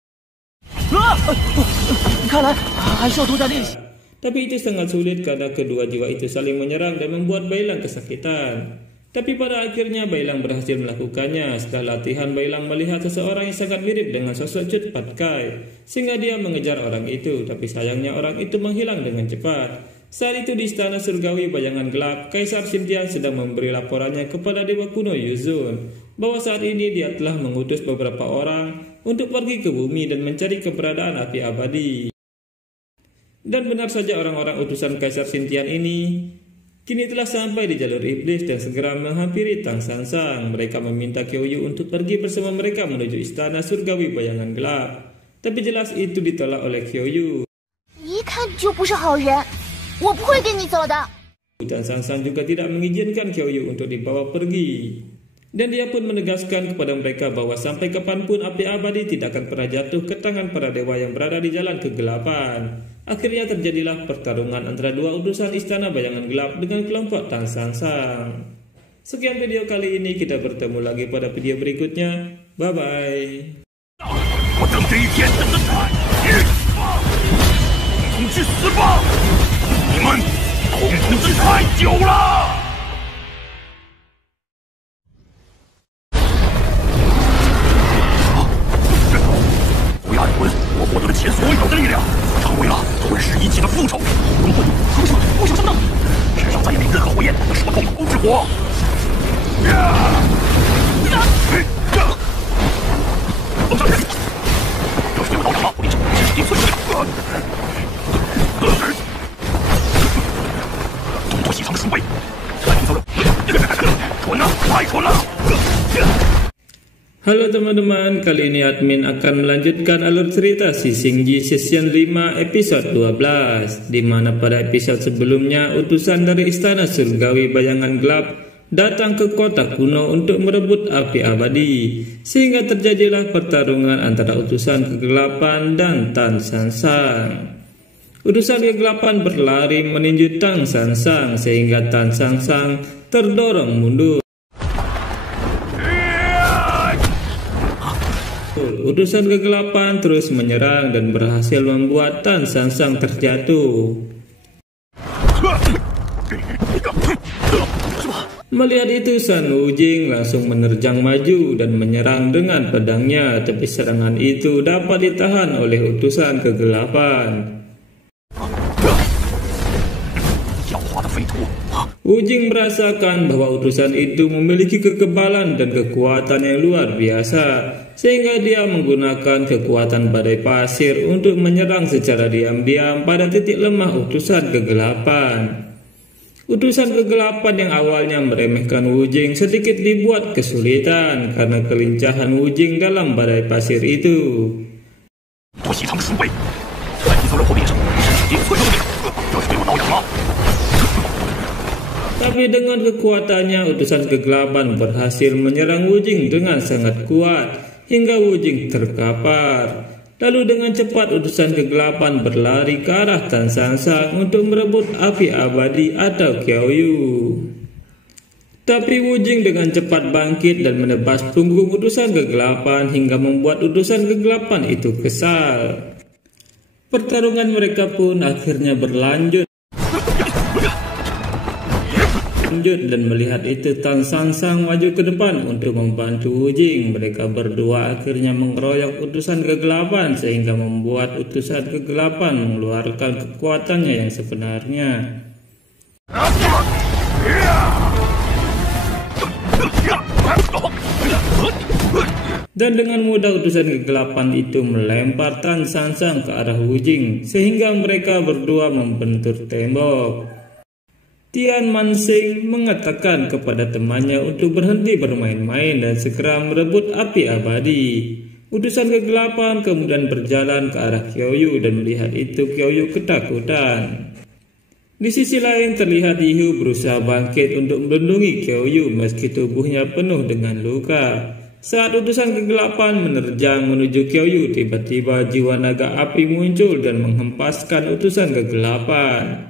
Tapi itu sangat sulit karena kedua jiwa itu saling menyerang dan membuat Bailang kesakitan. Tapi pada akhirnya Bailang berhasil melakukannya. Setelah latihan, Bailang melihat seseorang yang sangat mirip dengan sosok Cut Pat Kai, sehingga dia mengejar orang itu. Tapi sayangnya orang itu menghilang dengan cepat. Saat itu di istana surgawi bayangan gelap, Kaisar Xintian sedang memberi laporannya kepada Dewa Kuno Yuzun bahwa saat ini dia telah mengutus beberapa orang untuk pergi ke bumi dan mencari keberadaan api abadi. Dan benar saja orang-orang utusan Kaisar Xintian ini kini telah sampai di jalur iblis dan segera menghampiri Tang Sansang. Mereka meminta Qiuyu untuk pergi bersama mereka menuju istana surgawi bayangan gelap. Tapi jelas itu ditolak oleh Qiuyu. Tang Sansang juga tidak mengizinkan Qiuyu untuk dibawa pergi. Dan dia pun menegaskan kepada mereka bahwa sampai kapanpun api abadi tidak akan pernah jatuh ke tangan para dewa yang berada di jalan kegelapan. Akhirnya terjadilah pertarungan antara dua utusan istana bayangan gelap dengan kelompok Tang Sansang. Sekian video kali ini, kita bertemu lagi pada video berikutnya. Bye bye. Halo teman-teman, kali ini admin akan melanjutkan alur cerita Si Xingji Season 5 episode 12, di mana pada episode sebelumnya utusan dari istana surgawi bayangan gelap datang ke kota kuno untuk merebut api abadi, sehingga terjadilah pertarungan antara utusan kegelapan dan Tang Sansang. Utusan kegelapan berlari meninju Tang Sansang sehingga Tang Sansang terdorong mundur. Utusan kegelapan terus menyerang dan berhasil membuat Tang Sansang terjatuh. Melihat itu, San Wujing langsung menerjang maju dan menyerang dengan pedangnya, tapi serangan itu dapat ditahan oleh utusan kegelapan. Wujing merasakan bahwa utusan itu memiliki kekebalan dan kekuatan yang luar biasa, sehingga dia menggunakan kekuatan badai pasir untuk menyerang secara diam-diam pada titik lemah utusan kegelapan. Utusan kegelapan yang awalnya meremehkan Wujing sedikit dibuat kesulitan karena kelincahan Wujing dalam badai pasir itu. Tapi dengan kekuatannya, utusan kegelapan berhasil menyerang Wujing dengan sangat kuat hingga Wujing terkapar. Lalu dengan cepat utusan kegelapan berlari ke arah Tang Sansang untuk merebut api abadi atau Qiuyu. Tapi Wujing dengan cepat bangkit dan menebas punggung utusan kegelapan hingga membuat utusan kegelapan itu kesal. Pertarungan mereka pun akhirnya berlanjut. Dan melihat itu, Tang Sansang maju ke depan untuk membantu Wujing. Mereka berdua akhirnya mengeroyok utusan kegelapan sehingga membuat utusan kegelapan mengeluarkan kekuatannya yang sebenarnya. Dan dengan mudah utusan kegelapan itu melempar Tang Sansang ke arah Wujing sehingga mereka berdua membentur tembok. Tian Manxing mengatakan kepada temannya untuk berhenti bermain-main dan segera merebut api abadi. Utusan kegelapan kemudian berjalan ke arah Qiuyu dan melihat itu Qiuyu ketakutan. Di sisi lain terlihat Yihu berusaha bangkit untuk melindungi Qiuyu meski tubuhnya penuh dengan luka. Saat utusan kegelapan menerjang menuju Qiuyu, tiba-tiba jiwa naga api muncul dan menghempaskan utusan kegelapan.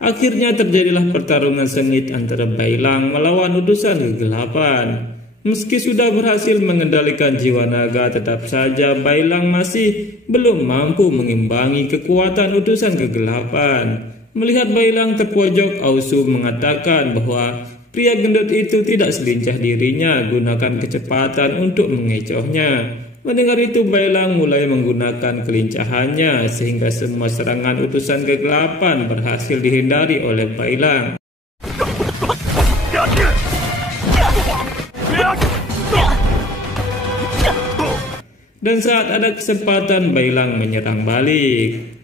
Akhirnya terjadilah pertarungan sengit antara Bailang melawan utusan kegelapan. Meski sudah berhasil mengendalikan jiwa naga, tetap saja Bailang masih belum mampu mengimbangi kekuatan utusan kegelapan. Melihat Bailang terpojok, Ausu mengatakan bahwa pria gendut itu tidak selincah dirinya, gunakan kecepatan untuk mengecohnya. Mendengar itu, Bailang mulai menggunakan kelincahannya sehingga semua serangan utusan kegelapan berhasil dihindari oleh Bailang. Dan saat ada kesempatan, Bailang menyerang balik.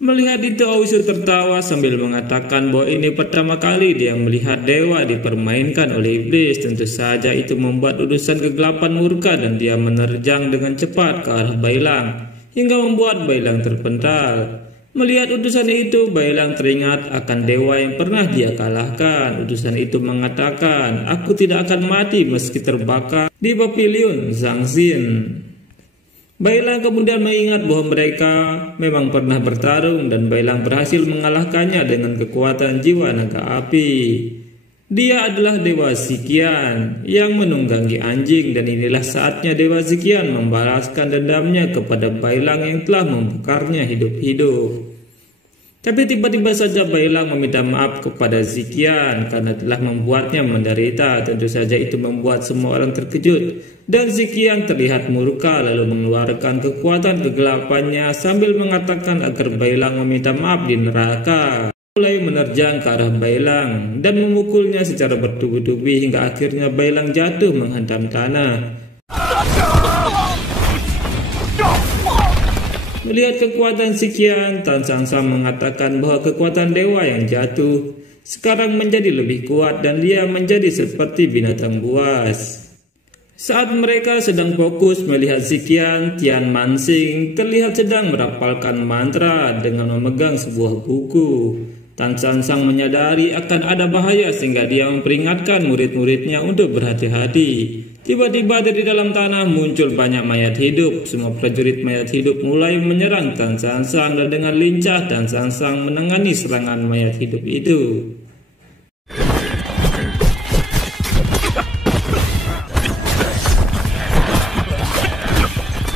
Melihat itu, Ausu tertawa sambil mengatakan bahwa ini pertama kali dia melihat dewa dipermainkan oleh iblis. Tentu saja itu membuat utusan kegelapan murka dan dia menerjang dengan cepat ke arah Bailang hingga membuat Bailang terpental. Melihat utusan itu, Bailang teringat akan dewa yang pernah dia kalahkan. Utusan itu mengatakan, "Aku tidak akan mati meski terbakar di pavilion Zhangxin." Bailang kemudian mengingat bahwa mereka memang pernah bertarung dan Bailang berhasil mengalahkannya dengan kekuatan jiwa naga api. Dia adalah Dewa Ziqian yang menunggangi anjing, dan inilah saatnya Dewa Ziqian membalaskan dendamnya kepada Bailang yang telah membakarnya hidup-hidup. Tapi tiba-tiba saja Bailang meminta maaf kepada Ziqian karena telah membuatnya menderita. Tentu saja itu membuat semua orang terkejut, dan Ziqian terlihat murka lalu mengeluarkan kekuatan kegelapannya sambil mengatakan agar Bailang meminta maaf di neraka. Mulai menerjang ke arah Bailang dan memukulnya secara bertubi-tubi hingga akhirnya Bailang jatuh menghantam tanah. Melihat kekuatan Ziqian, Tan Sang Sang mengatakan bahwa kekuatan dewa yang jatuh sekarang menjadi lebih kuat dan dia menjadi seperti binatang buas. Saat mereka sedang fokus melihat Ziqian, Tian Mansing terlihat sedang merapalkan mantra dengan memegang sebuah buku. Tan Sang Sang menyadari akan ada bahaya sehingga dia memperingatkan murid-muridnya untuk berhati-hati. Tiba-tiba dari dalam tanah muncul banyak mayat hidup. Semua prajurit mayat hidup mulai menyerang Tan Sang Sang dan dengan lincah Tan Sang Sang menangani serangan mayat hidup itu.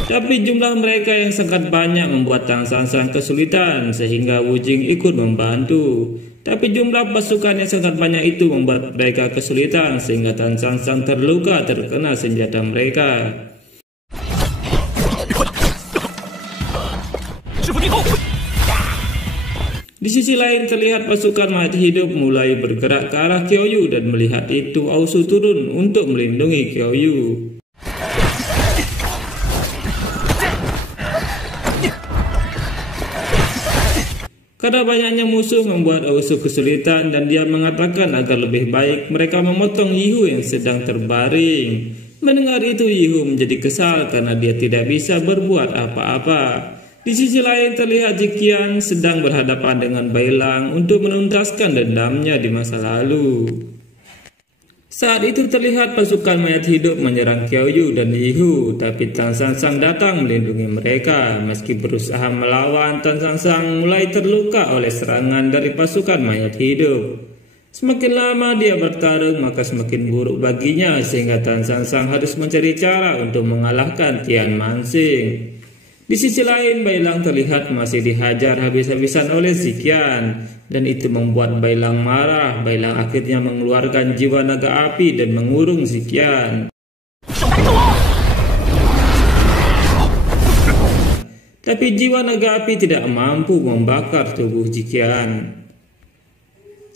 Tapi jumlah mereka yang sangat banyak membuat Tan Sang Sang kesulitan sehingga Wu Jing ikut membantu. Tapi jumlah pasukan yang sangat banyak itu membuat mereka kesulitan sehingga Tan Sang Sang terluka terkena senjata mereka. Di sisi lain terlihat pasukan mayat hidup mulai bergerak ke arah Qiaoyu, dan melihat itu Ausu turun untuk melindungi Qiaoyu. Karena banyaknya musuh membuat Ausu kesulitan dan dia mengatakan agar lebih baik mereka memotong Yihu yang sedang terbaring. Mendengar itu Yihu menjadi kesal karena dia tidak bisa berbuat apa-apa. Di sisi lain terlihat Ziqian sedang berhadapan dengan Bailang untuk menuntaskan dendamnya di masa lalu. Saat itu terlihat pasukan mayat hidup menyerang Qiaoyu dan Yihu, tapi Tan Sang Sang datang melindungi mereka. Meski berusaha melawan, Tan Sang Sang mulai terluka oleh serangan dari pasukan mayat hidup. Semakin lama dia bertarung, maka semakin buruk baginya sehingga Tan Sang Sang harus mencari cara untuk mengalahkan Tian Mansing. Di sisi lain, Bailang terlihat masih dihajar habis-habisan oleh Ziqian, dan itu membuat Bailang marah. Bailang akhirnya mengeluarkan jiwa naga api dan mengurung Ziqian. Tapi jiwa naga api tidak mampu membakar tubuh Ziqian.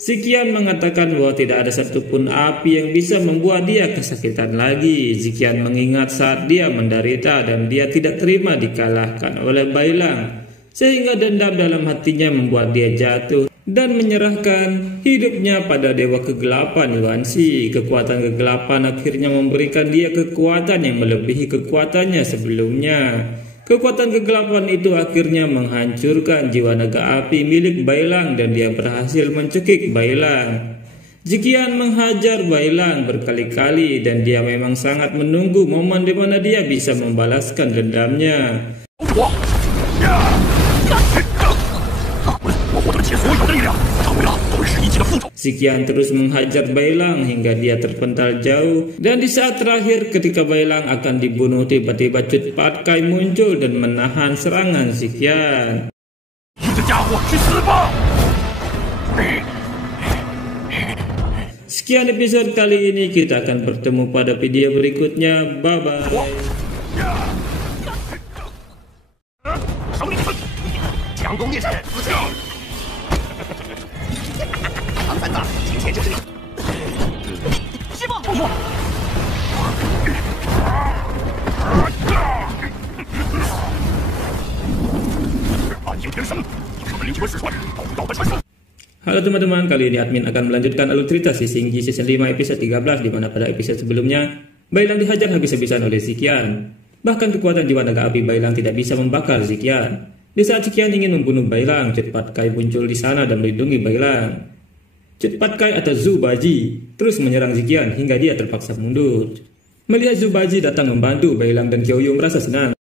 Ziqian mengatakan bahwa tidak ada satupun api yang bisa membuat dia kesakitan lagi. Ziqian mengingat saat dia menderita dan dia tidak terima dikalahkan oleh Bailang, sehingga dendam dalam hatinya membuat dia jatuh dan menyerahkan hidupnya pada Dewa Kegelapan Yuanxi. Kekuatan kegelapan akhirnya memberikan dia kekuatan yang melebihi kekuatannya sebelumnya. Kekuatan kegelapan itu akhirnya menghancurkan jiwa naga api milik Bailang dan dia berhasil mencekik Bailang. Ziqian menghajar Bailang berkali-kali dan dia memang sangat menunggu momen di mana dia bisa membalaskan dendamnya. Ziqian terus menghajar Bailang hingga dia terpental jauh, dan di saat terakhir ketika Bailang akan dibunuh, tiba-tiba Cut Patkai muncul dan menahan serangan Ziqian. Sekian episode kali ini, kita akan bertemu pada video berikutnya. Bye bye. 暗影天神，他们灵魂失传，盗版传说。 Halo teman-teman, kali ini admin akan melanjutkan alur cerita Si Singgi season 5 episode 13, di mana pada episode sebelumnya Bailang dihajar habis-habisan oleh Ziqian. Bahkan kekuatan jiwa naga api Bailang tidak bisa membakar Ziqian. Di saat Ziqian ingin membunuh Bailang, Cut Patkai muncul di sana dan melindungi Bailang. Cut Patkai atau Zhu Baji terus menyerang Ziqian hingga dia terpaksa mundur. Melihat Zhu Baji datang membantu, Bailang dan Qiuyu merasa senang.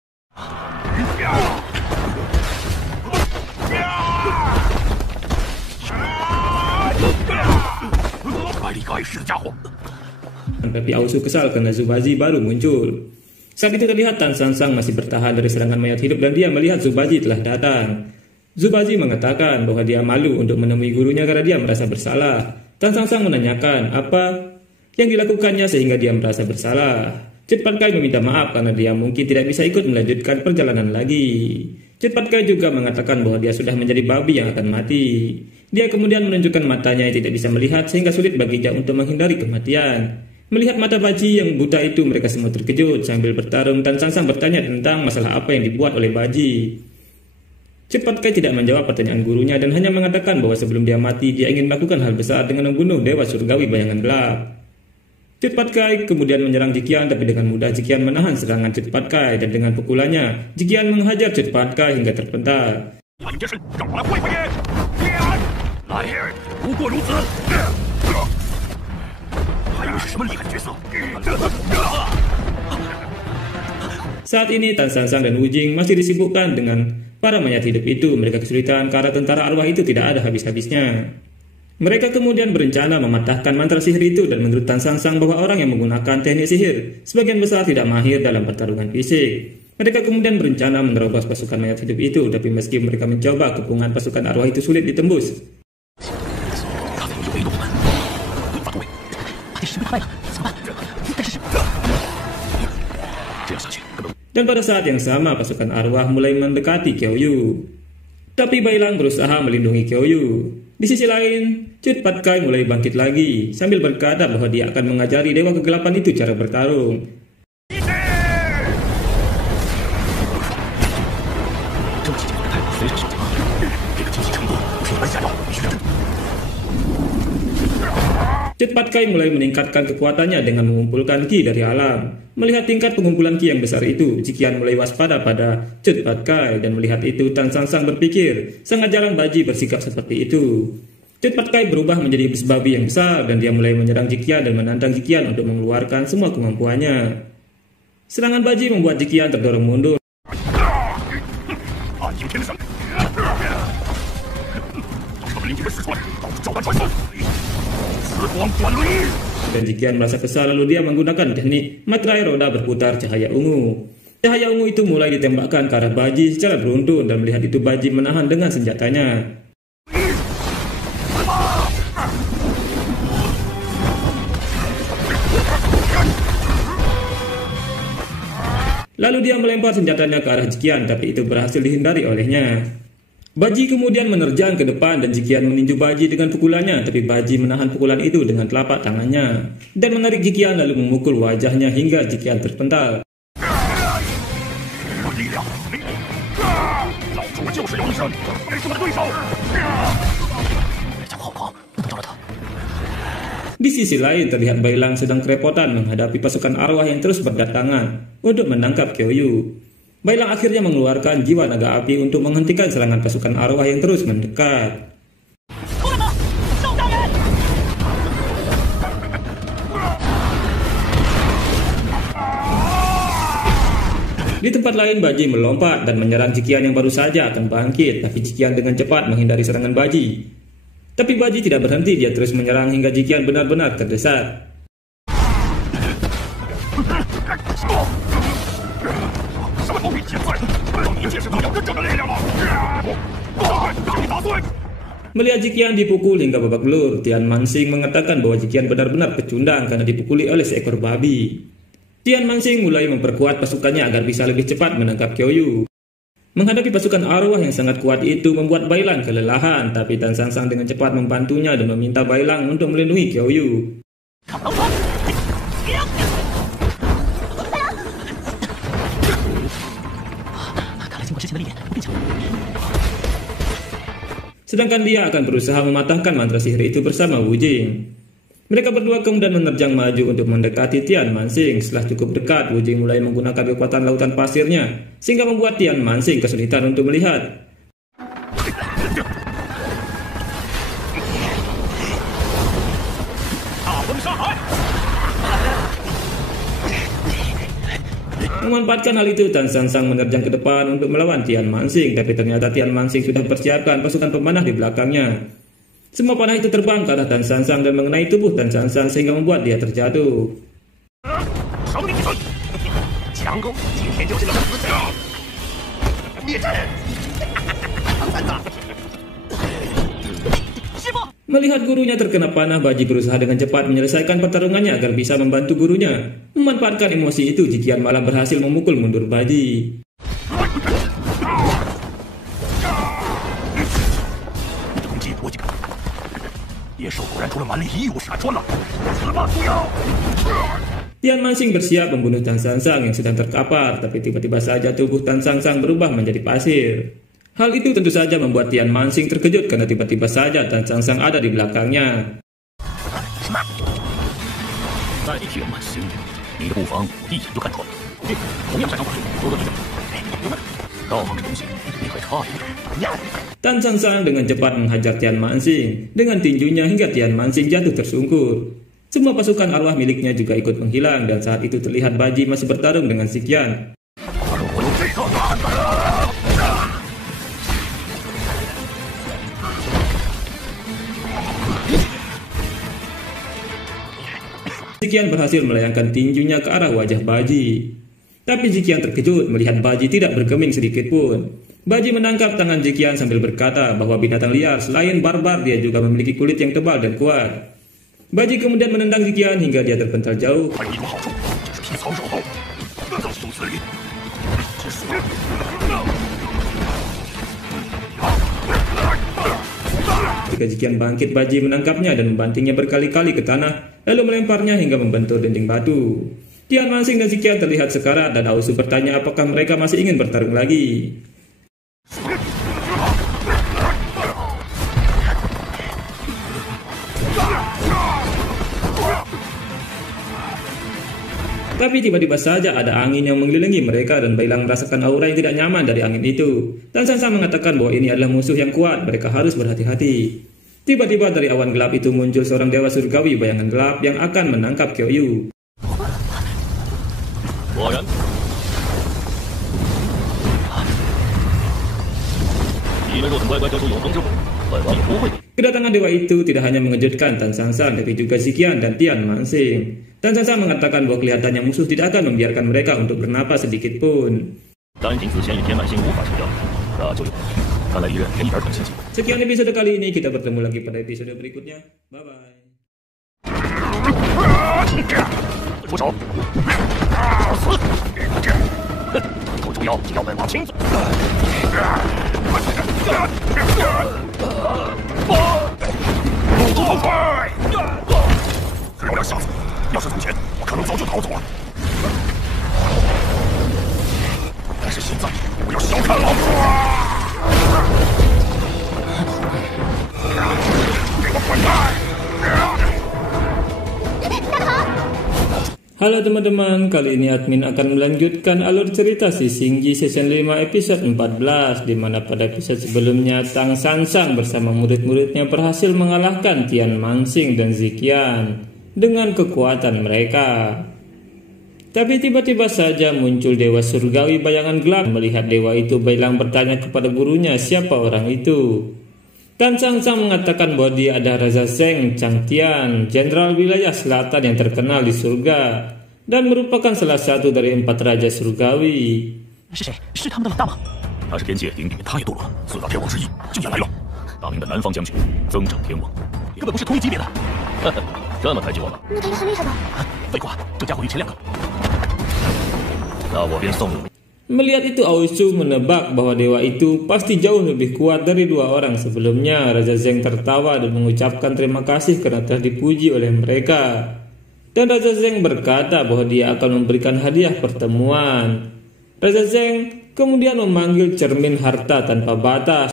Tapi Ausu kesal karena Zhu Baji baru muncul. Saat itu terlihat Tan San Sang masih bertahan dari serangan mayat hidup dan dia melihat Zhu Baji telah datang. Zhu Baji mengatakan bahwa dia malu untuk menemui gurunya karena dia merasa bersalah. Tan San Sang menanyakan apa yang dilakukannya sehingga dia merasa bersalah. Cut Patkai meminta maaf karena dia mungkin tidak bisa ikut melanjutkan perjalanan lagi. Cut Patkai juga mengatakan bahwa dia sudah menjadi babi yang akan mati. Dia kemudian menunjukkan matanya yang tidak bisa melihat sehingga sulit baginya untuk menghindari kematian. Melihat mata Baji yang buta itu, mereka semua terkejut. Sambil bertarung, Tan San Sang bertanya tentang masalah apa yang dibuat oleh Baji. Cut Patkai tidak menjawab pertanyaan gurunya dan hanya mengatakan bahwa sebelum dia mati, dia ingin melakukan hal besar dengan membunuh Dewa Surgawi Bayangan Gelap. Cut Patkai kemudian menyerang Ziqian, tapi dengan mudah Ziqian menahan serangan Cut Patkai dan dengan pukulannya, Ziqian menghajar Cut Patkai hingga terpental. Saat ini Tan San Sang dan Wu Jing masih disibukkan dengan para mayat hidup itu. Mereka kesulitan karena tentara arwah itu tidak ada habis-habisnya. Mereka kemudian berencana mematahkan mantra sihir itu, dan menurut Tan San Sang bahwa orang yang menggunakan teknik sihir sebagian besar tidak mahir dalam pertarungan fisik. Mereka kemudian berencana menerobos pasukan mayat hidup itu, tapi meski mereka mencoba, kepungan pasukan arwah itu sulit ditembus. Dan pada saat yang sama pasukan arwah mulai mendekati Qiuyu. Tapi Bailang berusaha melindungi Qiuyu. Di sisi lain, Cut Patkai mulai bangkit lagi sambil berkata bahwa dia akan mengajari Dewa Kegelapan itu cara bertarung. Cut Patkai mulai meningkatkan kekuatannya dengan mengumpulkan ki dari alam. Melihat tingkat pengumpulan ki yang besar itu, Ziqian mulai waspada pada Cut Patkai, dan melihat itu Tan San Sang berpikir, sangat jarang Baji bersikap seperti itu. Cut Patkai berubah menjadi iblis babi yang besar dan dia mulai menyerang Ziqian dan menantang Ziqian untuk mengeluarkan semua kemampuannya. Serangan Baji membuat Ziqian terdorong mundur. Dan Ziqian merasa kesal, lalu dia menggunakan teknik materai roda berputar cahaya ungu. Cahaya ungu itu mulai ditembakkan ke arah Baji secara beruntun, dan melihat itu Baji menahan dengan senjatanya. Lalu dia melempar senjatanya ke arah Ziqian, tapi itu berhasil dihindari olehnya. Baji kemudian menerjang ke depan dan Ziqian meninju Baji dengan pukulannya, tapi Baji menahan pukulan itu dengan telapak tangannya dan menarik Ziqian lalu memukul wajahnya hingga Ziqian terpental. Di sisi lain terlihat Bailang sedang kerepotan menghadapi pasukan arwah yang terus berdatangan untuk menangkap Qiuyu. Bailang akhirnya mengeluarkan jiwa naga api untuk menghentikan serangan pasukan arwah yang terus mendekat. Di tempat lain, Baji melompat dan menyerang Ziqian yang baru saja akan bangkit, tapi Ziqian dengan cepat menghindari serangan Baji. Tapi Baji tidak berhenti, dia terus menyerang hingga Jiqian benar-benar terdesak. Melihat Jiqian dipukul hingga babak belur, Tian Manxing mengatakan bahwa Jiqian benar-benar pecundang karena dipukuli oleh seekor babi. Tian Manxing mulai memperkuat pasukannya agar bisa lebih cepat menangkap Qiuyu. Menghadapi pasukan arwah yang sangat kuat itu membuat Bai Lang kelelahan, tapi Tan San Sang dengan cepat membantunya dan meminta Bai Lang untuk melindungi Qiuyu. Sedangkan dia akan berusaha mematahkan mantra sihir itu bersama Wu Jing. Mereka berdua kemudian menerjang maju untuk mendekati Tian Manxing. Setelah cukup dekat, Wu Jing mulai menggunakan kekuatan lautan pasirnya, sehingga membuat Tian Manxing kesulitan untuk melihat. Memanfaatkan hal itu, Tan San Sang menerjang ke depan untuk melawan Tian Manxing, tapi ternyata Tian Manxing sudah mempersiapkan pasukan pemanah di belakangnya. Semua panah itu terbang ke arah Tan San Sang dan mengenai tubuh Tan San Sang sehingga membuat dia terjatuh. Melihat gurunya terkena panah, Baji berusaha dengan cepat menyelesaikan pertarungannya agar bisa membantu gurunya. Memanfaatkan emosi itu, Jiqian malah berhasil memukul mundur Baji. Tian Manxing bersiap membunuh Tan San Sang yang sedang terkapar, tapi tiba-tiba saja tubuh Tan San Sang berubah menjadi pasir. Hal itu tentu saja membuat Tian Manxing terkejut karena tiba-tiba saja Tan San Sang ada di belakangnya. Tan San Sang dengan cepat menghajar Tian Manxing dengan tinjunya hingga Tian Manxing jatuh tersungkur. Semua pasukan arwah miliknya juga ikut menghilang dan saat itu terlihat Baji masih bertarung dengan Jiqian. Jiqian berhasil melayangkan tinjunya ke arah wajah Baji. Tapi Jiqian terkejut melihat Baji tidak bergeming sedikit pun. Baji menangkap tangan Jiqian sambil berkata bahwa binatang liar selain barbar dia juga memiliki kulit yang tebal dan kuat. Baji kemudian menendang Jiqian hingga dia terpental jauh. Ketika Jiqian bangkit, Baji menangkapnya dan membantingnya berkali-kali ke tanah, lalu melemparnya hingga membentur dinding batu. Tian Manxing dan Jiqian terlihat sekarat dan Aosu bertanya apakah mereka masih ingin bertarung lagi. Tapi tiba-tiba saja ada angin yang mengelilingi mereka dan Bai Lang merasakan aura yang tidak nyaman dari angin itu. Tan San Sang mengatakan bahwa ini adalah musuh yang kuat, mereka harus berhati-hati. Tiba-tiba dari awan gelap itu muncul seorang dewa surgawi bayangan gelap yang akan menangkap Qiuyu. Kedatangan dewa itu tidak hanya mengejutkan Tan San Sang, tapi juga Jiqian dan Tian Manxing. Tan San Sang mengatakan bahwa kelihatannya musuh tidak akan membiarkan mereka untuk bernapas sedikit pun. Sekian episode kali ini, kita bertemu lagi pada episode berikutnya. Bye-bye. Halo teman-teman, kali ini admin akan melanjutkan alur cerita si Xingji season 5 episode 14, di mana pada episode sebelumnya Tan San Sang bersama murid-muridnya berhasil mengalahkan Tian Manxing dan Jiqian dengan kekuatan mereka. Tapi tiba-tiba saja muncul dewa surgawi bayangan gelap. Melihat dewa itu, Bai Lang bertanya kepada gurunya siapa orang itu. Tan Sangsang mengatakan bahwa dia adalah Raja Zheng Changtian, jenderal wilayah selatan yang terkenal di surga, dan merupakan salah satu dari 4 raja surgawi. Melihat itu, Aoshu menebak bahwa dewa itu pasti jauh lebih kuat dari 2 orang sebelumnya. Raja Zheng tertawa dan mengucapkan terima kasih karena telah dipuji oleh mereka. Dan Raja Zheng berkata bahwa dia akan memberikan hadiah pertemuan. Raja Zheng kemudian memanggil cermin harta tanpa batas.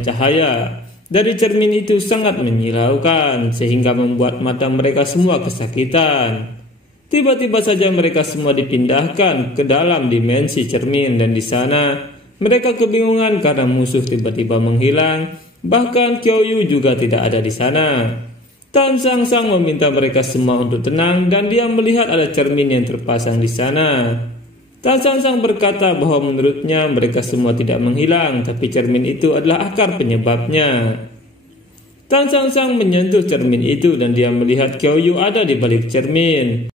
Cahaya dari cermin itu sangat menyilaukan sehingga membuat mata mereka semua kesakitan. Tiba-tiba saja mereka semua dipindahkan ke dalam dimensi cermin, dan di sana mereka kebingungan karena musuh tiba-tiba menghilang. Bahkan Kyoyu juga tidak ada di sana. Tan Sangsang meminta mereka semua untuk tenang dan dia melihat ada cermin yang terpasang di sana. Tan Sangsang berkata bahwa menurutnya mereka semua tidak menghilang, tapi cermin itu adalah akar penyebabnya. Tan Sangsang menyentuh cermin itu dan dia melihat Kyoyu ada di balik cermin.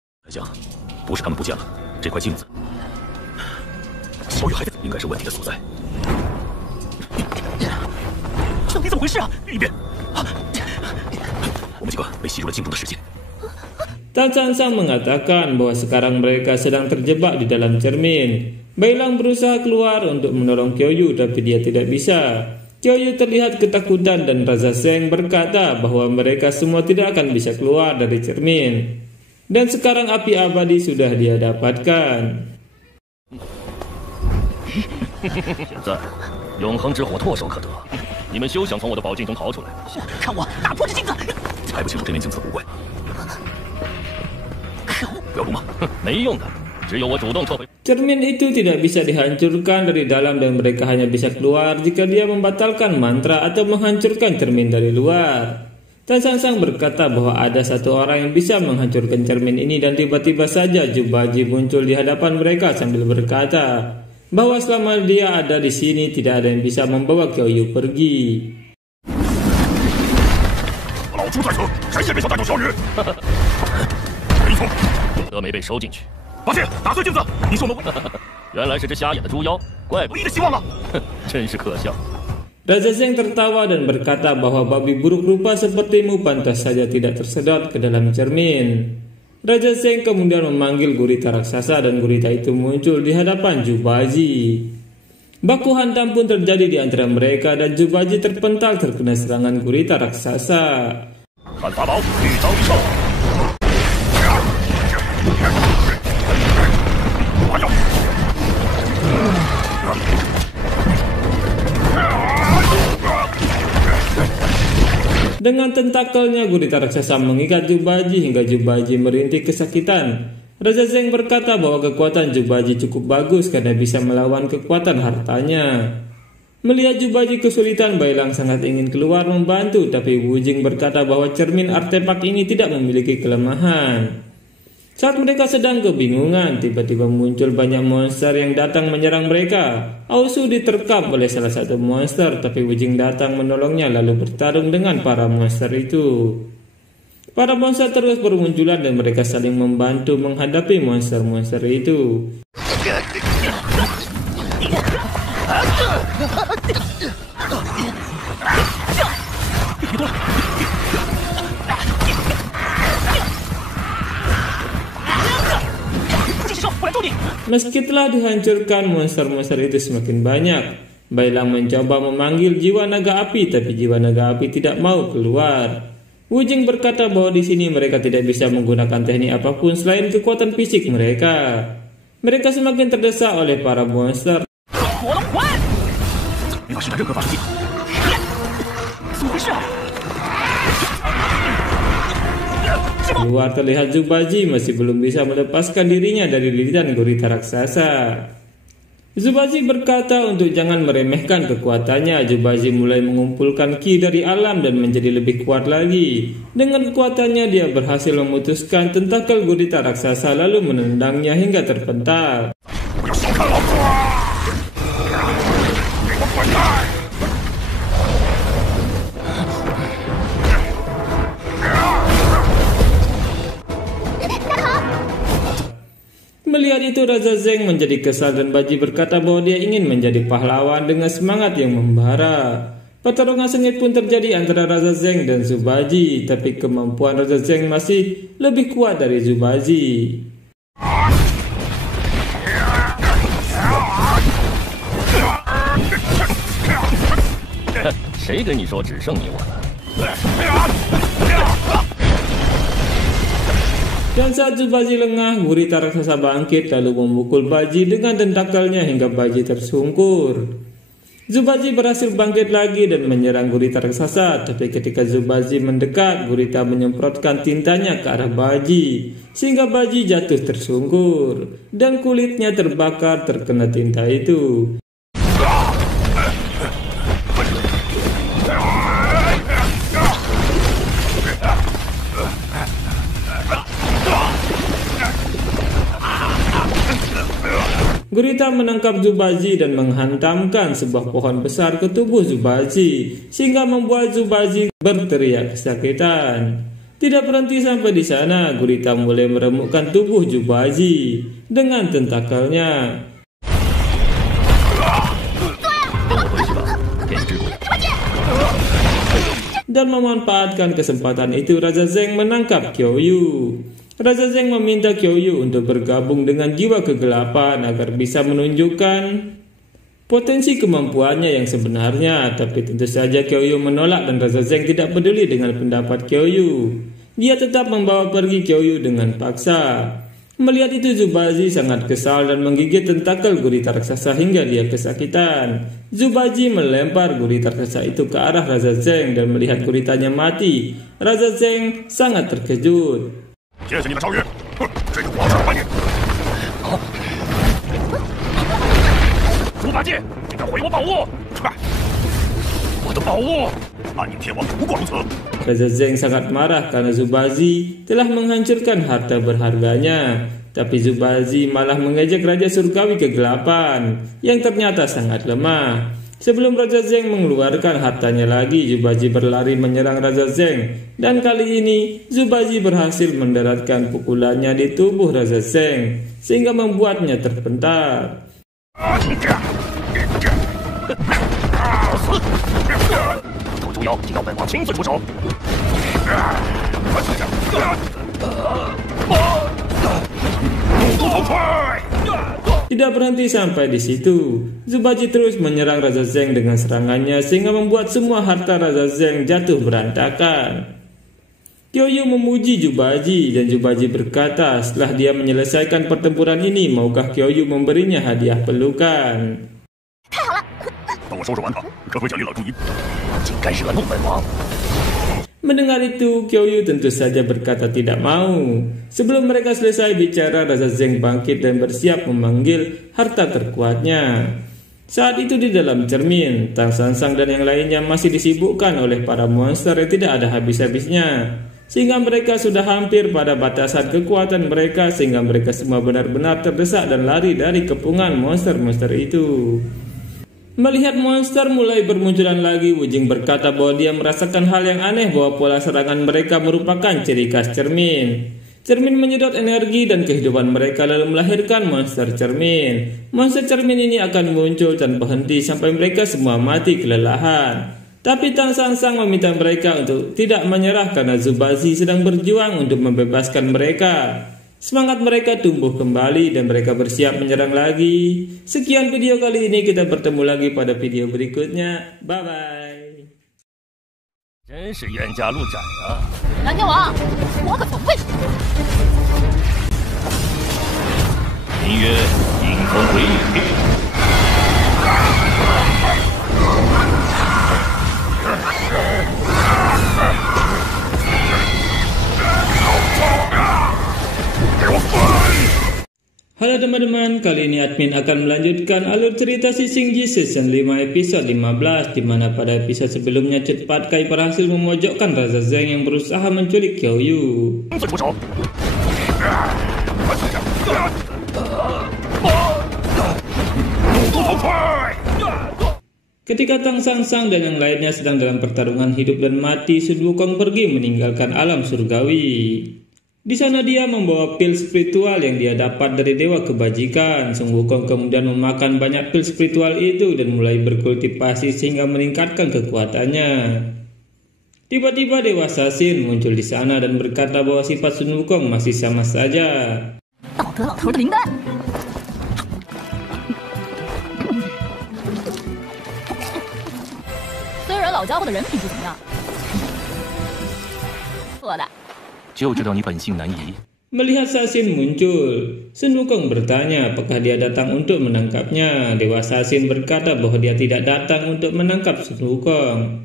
Tan Sangsang mengatakan bahwa sekarang mereka sedang terjebak di dalam cermin. Bailang berusaha keluar untuk menolong Kyoyu, tapi dia tidak bisa. Kyoyu terlihat ketakutan dan Raja Zheng berkata bahwa mereka semua tidak akan bisa keluar dari cermin. Dan sekarang api abadi sudah dia dapatkan. Cermin itu tidak bisa dihancurkan dari dalam dan mereka hanya bisa keluar jika dia membatalkan mantra atau menghancurkan cermin dari luar. Tan Sangsang berkata bahwa ada 1 orang yang bisa menghancurkan cermin ini, dan tiba-tiba saja Jubaji muncul di hadapan mereka sambil berkata bahwa selama dia ada di sini tidak ada yang bisa membawa Kyoyu pergi. Raja Zheng tertawa dan berkata bahwa babi buruk rupa sepertimu pantas saja tidak tersedot ke dalam cermin. Raja Zheng kemudian memanggil gurita raksasa dan gurita itu muncul di hadapan Jubaji. Baku hantam pun terjadi di antara mereka dan Jubaji terpental terkena serangan gurita raksasa. Dengan tentakelnya gurita raksasa mengikat Jubaji hingga Jubaji merintih kesakitan. Raja Zheng berkata bahwa kekuatan Jubaji cukup bagus karena bisa melawan kekuatan hartanya. Melihat Jubaji kesulitan, Bailang sangat ingin keluar membantu, tapi Wu Jing berkata bahwa cermin artefak ini tidak memiliki kelemahan. Saat mereka sedang kebingungan, tiba-tiba muncul banyak monster yang datang menyerang mereka. Aoshu diterkam oleh salah satu monster, tapi Wu Jing datang menolongnya lalu bertarung dengan para monster itu. Para monster terus bermunculan dan mereka saling membantu menghadapi monster-monster itu. Meski telah dihancurkan, monster-monster itu semakin banyak. Bailang mencoba memanggil jiwa naga api, tapi jiwa naga api tidak mau keluar. Wu Jing berkata bahwa di sini mereka tidak bisa menggunakan teknik apapun selain kekuatan fisik mereka. Mereka semakin terdesak oleh para monster. Keluar terlihat Jubaji masih belum bisa melepaskan dirinya dari lilitan gurita raksasa. Zubazi berkata untuk jangan meremehkan kekuatannya. Zubazi mulai mengumpulkan ki dari alam dan menjadi lebih kuat lagi. Dengan kekuatannya dia berhasil memutuskan tentakel gurita raksasa lalu menendangnya hingga terpental. Melihat itu Raja Zeng menjadi kesal dan Baji berkata bahwa dia ingin menjadi pahlawan dengan semangat yang membara. Pertarungan sengit pun terjadi antara Raja Zeng dan Zubazi, tapi kemampuan Raja Zeng masih lebih kuat dari Zubazi. Dan saat Zubazi lengah, gurita raksasa bangkit lalu memukul Baji dengan tentakelnya hingga Baji tersungkur. Zubazi berhasil bangkit lagi dan menyerang gurita raksasa, tapi ketika Zubazi mendekat, gurita menyemprotkan tintanya ke arah Baji, sehingga Baji jatuh tersungkur, dan kulitnya terbakar terkena tinta itu. Gurita menangkap Zubazi dan menghantamkan sebuah pohon besar ke tubuh Zubazi, sehingga membuat Zubazi berteriak kesakitan. Tidak berhenti sampai di sana, gurita mulai meremukkan tubuh Zubazi dengan tentakelnya. Dan memanfaatkan kesempatan itu, Raja Zeng menangkap Kyoyu. Raja Zeng meminta Kyoyu untuk bergabung dengan jiwa kegelapan agar bisa menunjukkan potensi kemampuannya yang sebenarnya. Tapi tentu saja Kyoyu menolak dan Raja Zeng tidak peduli dengan pendapat Kyoyu. Dia tetap membawa pergi Kyoyu dengan paksa. Melihat itu Zubazi sangat kesal dan menggigit tentakel gurita raksasa hingga dia kesakitan. Zubazi melempar gurita raksasa itu ke arah Raja Zeng dan melihat guritanya mati. Raja Zeng sangat terkejut. Raja Zeng sangat marah karena Zubazi telah menghancurkan harta berharganya. Tapi Zubazi malah mengejek Raja Surgawi kegelapan yang ternyata sangat lemah. Sebelum Raja Zeng mengeluarkan hartanya lagi, Zubazi berlari menyerang Raja Zeng. Dan kali ini Zubazi berhasil mendaratkan pukulannya di tubuh Raja Zeng, sehingga membuatnya terpental. Tidak berhenti sampai di situ, Zubazi terus menyerang Raja Zeng dengan serangannya sehingga membuat semua harta Raja Zeng jatuh berantakan. Kyoyu memuji Zubazi dan Zubazi berkata setelah dia menyelesaikan pertempuran ini, maukah Kyoyu memberinya hadiah pelukan? Mendengar itu, Kyoyu tentu saja berkata tidak mau. Sebelum mereka selesai bicara, Raja Zeng bangkit dan bersiap memanggil harta terkuatnya. Saat itu di dalam cermin, Tang Sansang dan yang lainnya masih disibukkan oleh para monster yang tidak ada habis-habisnya. Sehingga mereka sudah hampir pada batasan kekuatan mereka, sehingga mereka semua benar-benar terdesak dan lari dari kepungan monster-monster itu. Melihat monster mulai bermunculan lagi, Wujing berkata bahwa dia merasakan hal yang aneh bahwa pola serangan mereka merupakan ciri khas cermin. Cermin menyedot energi dan kehidupan mereka lalu melahirkan monster cermin. Monster cermin ini akan muncul tanpa henti sampai mereka semua mati kelelahan. Tapi Tang Sansang meminta mereka untuk tidak menyerah karena Zubazi sedang berjuang untuk membebaskan mereka. Semangat mereka tumbuh kembali dan mereka bersiap menyerang lagi. Sekian video kali ini, kita bertemu lagi pada video berikutnya. Bye bye. 真是冤家路窄啊！蓝天王，我可从未。名曰阴风鬼雨。Halo teman-teman, kali ini admin akan melanjutkan alur cerita Sisingji season 5 episode 15, di mana pada episode sebelumnya Cut Patkai berhasil memojokkan Raja Zeng yang berusaha menculik Qiao Yu. Ketika Tang Sang Sang dan yang lainnya sedang dalam pertarungan hidup dan mati, Sun Wukong pergi meninggalkan alam surgawi. Di sana dia membawa pil spiritual yang dia dapat dari Dewa Kebajikan. Sun Wukong kemudian memakan banyak pil spiritual itu dan mulai berkultivasi sehingga meningkatkan kekuatannya. Tiba-tiba Dewa Sasin muncul di sana dan berkata bahwa sifat Sun Wukong masih sama saja. Melihat Sasin muncul, Sun Wukong bertanya apakah dia datang untuk menangkapnya. Dewa Sasin berkata bahwa dia tidak datang untuk menangkap Sun Wukong,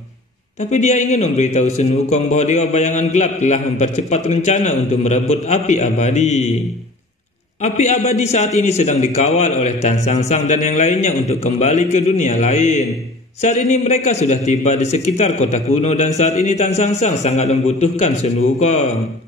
tapi dia ingin memberitahu Sun Wukong bahwa Dewa Bayangan Gelap telah mempercepat rencana untuk merebut api abadi. Api abadi saat ini sedang dikawal oleh Tang Sang Sang dan yang lainnya untuk kembali ke dunia lain. Saat ini mereka sudah tiba di sekitar kota kuno dan saat ini Tang Sang Sang sangat membutuhkan Sun Wukong.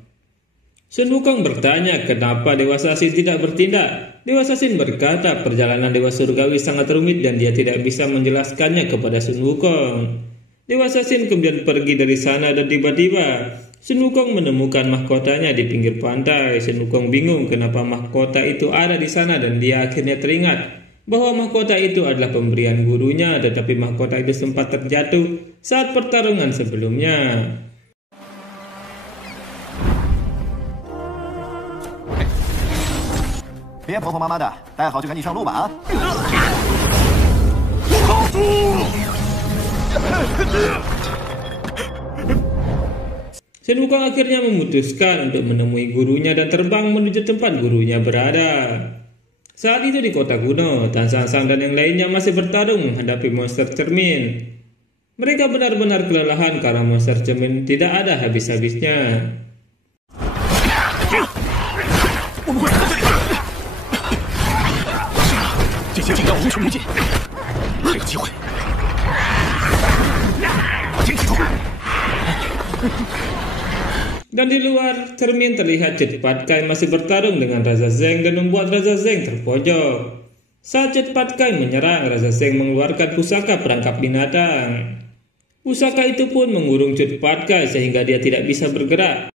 Sun Wukong bertanya kenapa Dewa Sasin tidak bertindak. Dewa Sasin berkata perjalanan Dewa Surgawi sangat rumit dan dia tidak bisa menjelaskannya kepada Sun Wukong. Dewa Sasin kemudian pergi dari sana dan tiba-tiba Sun Wukong menemukan mahkotanya di pinggir pantai. Sun Wukong bingung kenapa mahkota itu ada di sana dan dia akhirnya teringat bahwa mahkota itu adalah pemberian gurunya, tetapi mahkota itu sempat terjatuh saat pertarungan sebelumnya. Sun Wukong akhirnya memutuskan untuk menemui gurunya dan terbang menuju tempat gurunya berada. Saat itu di kota kuno, Tang Sang Sang dan yang lainnya masih bertarung menghadapi monster cermin. Mereka benar-benar kelelahan karena monster cermin tidak ada habis-habisnya. Dan di luar cermin terlihat Cut Patkai masih bertarung dengan Raja Zeng dan membuat Raja Zeng terpojok. Saat Cut Patkai menyerang, Raja Zeng mengeluarkan pusaka perangkap binatang. Pusaka itu pun mengurung Cut Patkai sehingga dia tidak bisa bergerak.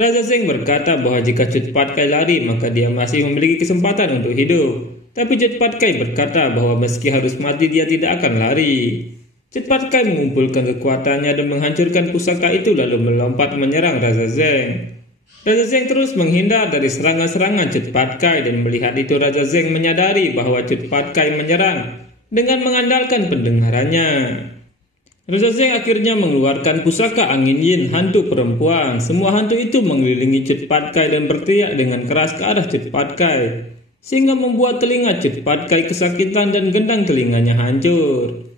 Raja Zeng berkata bahwa jika Cut Patkai lari maka dia masih memiliki kesempatan untuk hidup. Tapi Cut Patkai berkata bahwa meski harus mati dia tidak akan lari. Cut Patkai mengumpulkan kekuatannya dan menghancurkan pusaka itu lalu melompat menyerang Raja Zeng. Raja Zeng terus menghindar dari serangan-serangan Cut Patkai dan melihat itu Raja Zeng menyadari bahwa Cut Patkai menyerang dengan mengandalkan pendengarannya. Raja Zeng akhirnya mengeluarkan pusaka angin yin hantu perempuan. Semua hantu itu mengelilingi Cut Patkai dan berteriak dengan keras ke arah Cut Patkai, sehingga membuat telinga Cut Patkai kesakitan dan gendang telinganya hancur.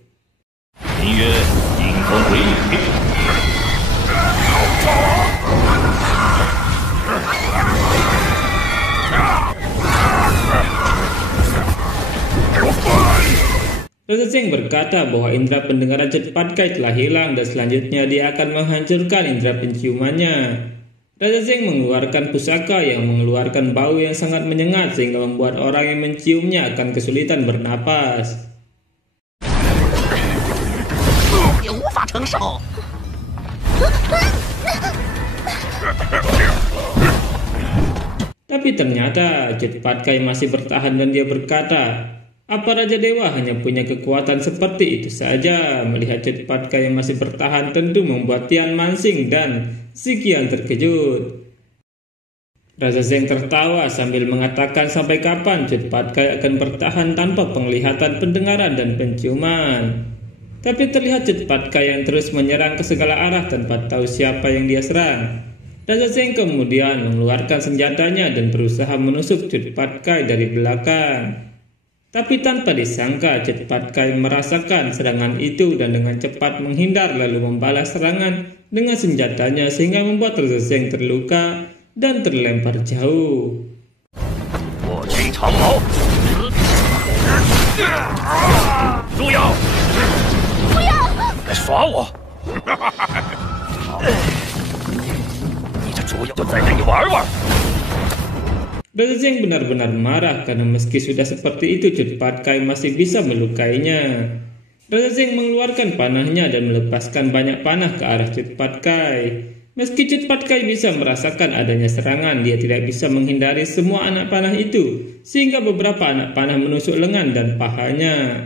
Raja Zeng berkata bahwa indera pendengaran Cut Patkai telah hilang dan selanjutnya dia akan menghancurkan indera penciumannya. Raja Zeng mengeluarkan pusaka yang mengeluarkan bau yang sangat menyengat sehingga membuat orang yang menciumnya akan kesulitan bernapas. Tapi ternyata Cut Patkai masih bertahan dan dia berkata, apa Raja Dewa hanya punya kekuatan seperti itu saja? Melihat Cut Patkai yang masih bertahan tentu membuat Tian Mansing dan Ziqian terkejut. Raja Zeng tertawa sambil mengatakan sampai kapan Cut Patkai akan bertahan tanpa penglihatan, pendengaran, dan penciuman. Tapi terlihat Cut Patkai yang terus menyerang ke segala arah tanpa tahu siapa yang dia serang. Raja Zeng kemudian mengeluarkan senjatanya dan berusaha menusuk Cut Patkai dari belakang. Tapi tanpa disangka, cepat Kai merasakan serangan itu dan dengan cepat menghindar lalu membalas serangan dengan senjatanya sehingga membuat Raja Zeng terluka dan terlempar jauh. Raja Zeng benar-benar marah karena meski sudah seperti itu, cepat Kai masih bisa melukainya. Raja Zeng mengeluarkan panahnya dan melepaskan banyak panah ke arah cepat Kai. Meski cepat Kai bisa merasakan adanya serangan, dia tidak bisa menghindari semua anak panah itu, sehingga beberapa anak panah menusuk lengan dan pahanya.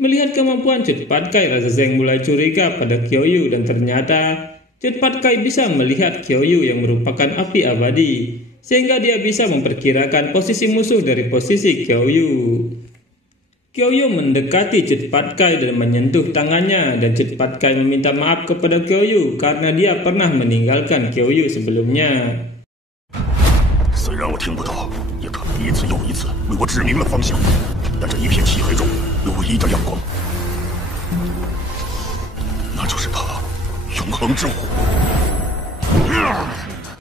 Melihat kemampuan cepat Kai, Raja Zeng mulai curiga pada Kyoyu dan ternyata cepat Kai bisa melihat Kyoyu yang merupakan api abadi, sehingga dia bisa memperkirakan posisi musuh dari posisi Kyoyu. Kyoyu mendekati cepat Kai dan menyentuh tangannya, dan cepat Kai meminta maaf kepada Kyoyu karena dia pernah meninggalkan Kyoyu sebelumnya. 虽然我听不到，也可一次又一次为我指明了方向，但这一片漆黑中有唯一的亮光，那就是他永恒之火。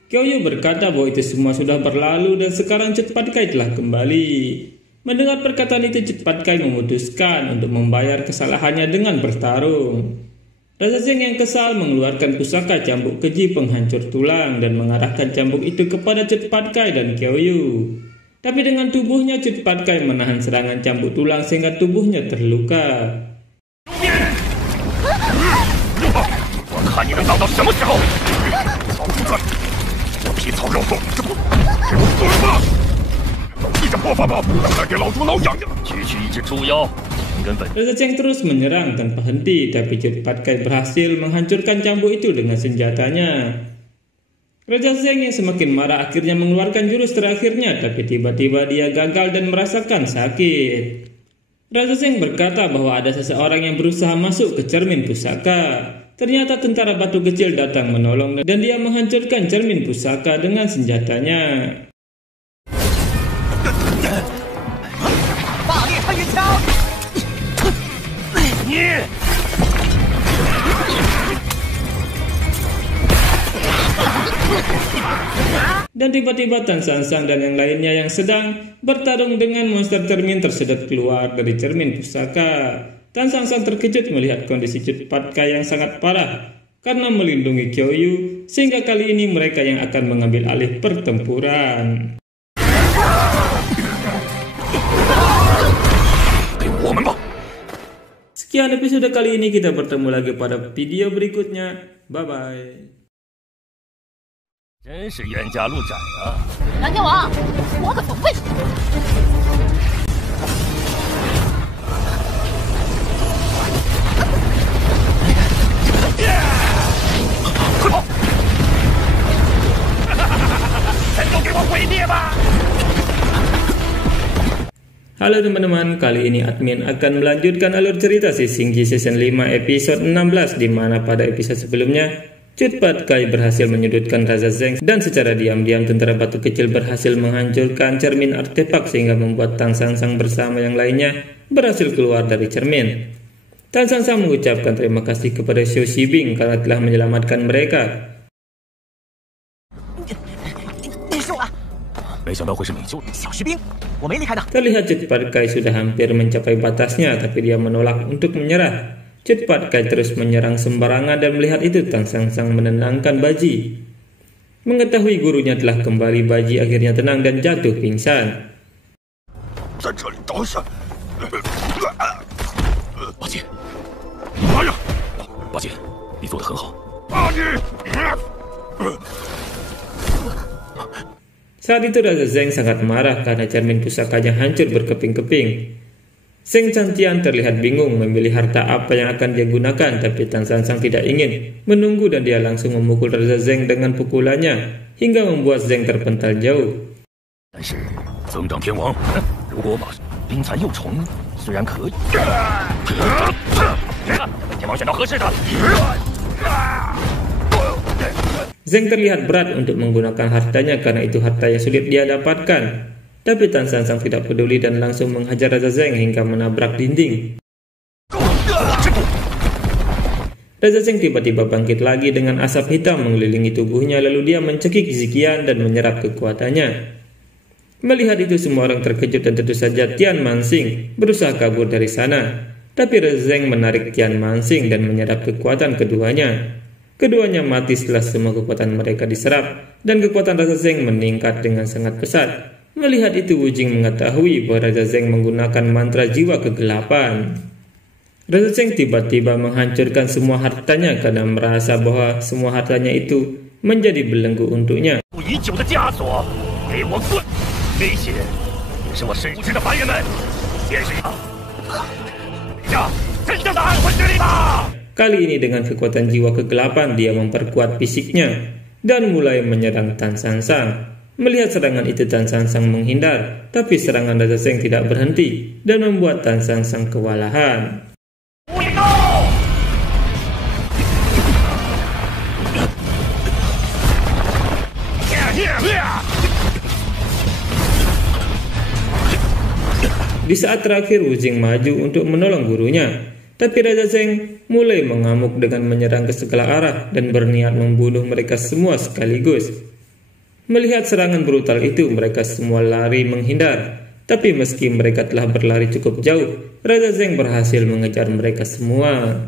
Kyoyu berkata bahwa itu semua sudah berlalu dan sekarang cepat Kai telah kembali. Mendengar perkataan itu, cepat Kai memutuskan untuk membayar kesalahannya dengan bertarung. Raja Zeng yang kesal mengeluarkan pusaka cambuk keji penghancur tulang dan mengarahkan cambuk itu kepada cepat Kai dan Kyoyu. Tapi dengan tubuhnya, cepat Kai menahan serangan cambuk tulang sehingga tubuhnya terluka. Raja Zeng terus menyerang tanpa henti, tapi cepat Kai berhasil menghancurkan cambuk itu dengan senjatanya. Raja Zeng yang semakin marah akhirnya mengeluarkan jurus terakhirnya, tapi tiba-tiba dia gagal dan merasakan sakit. Raja Zeng berkata bahwa ada seseorang yang berusaha masuk ke cermin pusaka. Ternyata tentara batu kecil datang menolong dan dia menghancurkan cermin pusaka dengan senjatanya. Dan tiba-tiba Tan Sansang dan yang lainnya yang sedang bertarung dengan monster cermin tersedot keluar dari cermin pusaka. Tan Sansang terkejut melihat kondisi cepat Kai yang sangat parah karena melindungi Kyoyu, sehingga kali ini mereka yang akan mengambil alih pertempuran. Sekian episode kali ini, kita bertemu lagi pada video berikutnya. Bye-bye. 真是冤家路窄啊！蓝天王，我可从未。快跑！全都给我毁灭吧！ Halo teman-teman, kali ini admin akan melanjutkan alur cerita si Shinji Season 5 episode 16, di mana pada episode sebelumnya cepat Kai berhasil menyudutkan Raja Zeng dan secara diam-diam tentara batu kecil berhasil menghancurkan cermin artefak sehingga membuat Tan Sansang bersama yang lainnya berhasil keluar dari cermin. Tan Sansang mengucapkan terima kasih kepada Xiao Shibing karena telah menyelamatkan mereka. Terlihat cepat Kai sudah hampir mencapai batasnya, tapi dia menolak untuk menyerah. Cepat Kai terus menyerang sembarangan dan melihat itu Tan Sansang menenangkan Baji. Mengetahui gurunya telah kembali, Baji akhirnya tenang dan jatuh pingsan. Saat itu Raja Zeng sangat marah karena cermin pusakanya hancur berkeping-keping. Zeng Chantian terlihat bingung memilih harta apa yang akan dia gunakan, tapi Tan Sansang tidak ingin menunggu dan dia langsung memukul Raja Zeng dengan pukulannya hingga membuat Zeng terpental jauh. 冰蚕幼虫虽然可以，本天王选到合适的。 Zheng terlihat berat untuk menggunakan hartanya karena itu harta yang sulit dia dapatkan. Tapi Tan San Sang tidak peduli dan langsung menghajar Raja Zheng hingga menabrak dinding. Raja Zheng tiba-tiba bangkit lagi dengan asap hitam mengelilingi tubuhnya, lalu dia mencekik Ziqian dan menyerap kekuatannya. Melihat itu semua orang terkejut dan tentu saja Tian Manxing berusaha kabur dari sana. Tapi Raja Zheng menarik Tian Manxing dan menyerap kekuatan keduanya. Keduanya mati setelah semua kekuatan mereka diserap dan kekuatan Raja Zheng meningkat dengan sangat pesat. Melihat itu Wu Jing mengetahui bahwa Raja Zheng menggunakan mantra jiwa kegelapan. Raja Zheng tiba-tiba menghancurkan semua hartanya karena merasa bahwa semua hartanya itu menjadi belenggu untuknya. Kali ini dengan kekuatan jiwa kegelapan dia memperkuat fisiknya dan mulai menyerang Tan San Sang. Melihat serangan itu Tan San Sang menghindar, tapi serangan Raja Zheng tidak berhenti dan membuat Tan San Sang kewalahan. Di saat terakhir Wu Jing maju untuk menolong gurunya, tapi Raja Zheng mulai mengamuk dengan menyerang ke segala arah dan berniat membunuh mereka semua sekaligus. Melihat serangan brutal itu mereka semua lari menghindar, tapi meski mereka telah berlari cukup jauh, Raja Zheng berhasil mengejar mereka semua.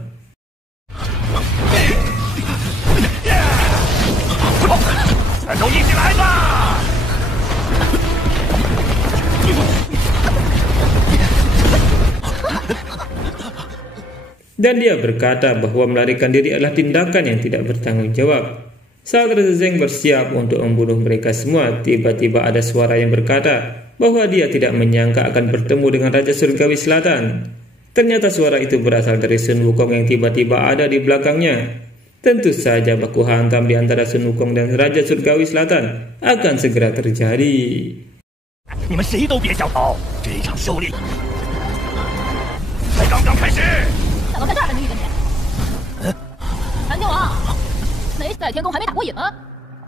Dan dia berkata bahwa melarikan diri adalah tindakan yang tidak bertanggung jawab. Saat Raja Zheng bersiap untuk membunuh mereka semua, tiba-tiba ada suara yang berkata bahwa dia tidak menyangka akan bertemu dengan Raja Surgawi Selatan. Ternyata suara itu berasal dari Sun Wukong yang tiba-tiba ada di belakangnya. Tentu saja baku hantam di antara Sun Wukong dan Raja Surgawi Selatan akan segera terjadi.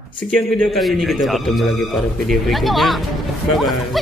Sekian video kali ini, kita bertemu lagi pada video berikutnya. Bye bye.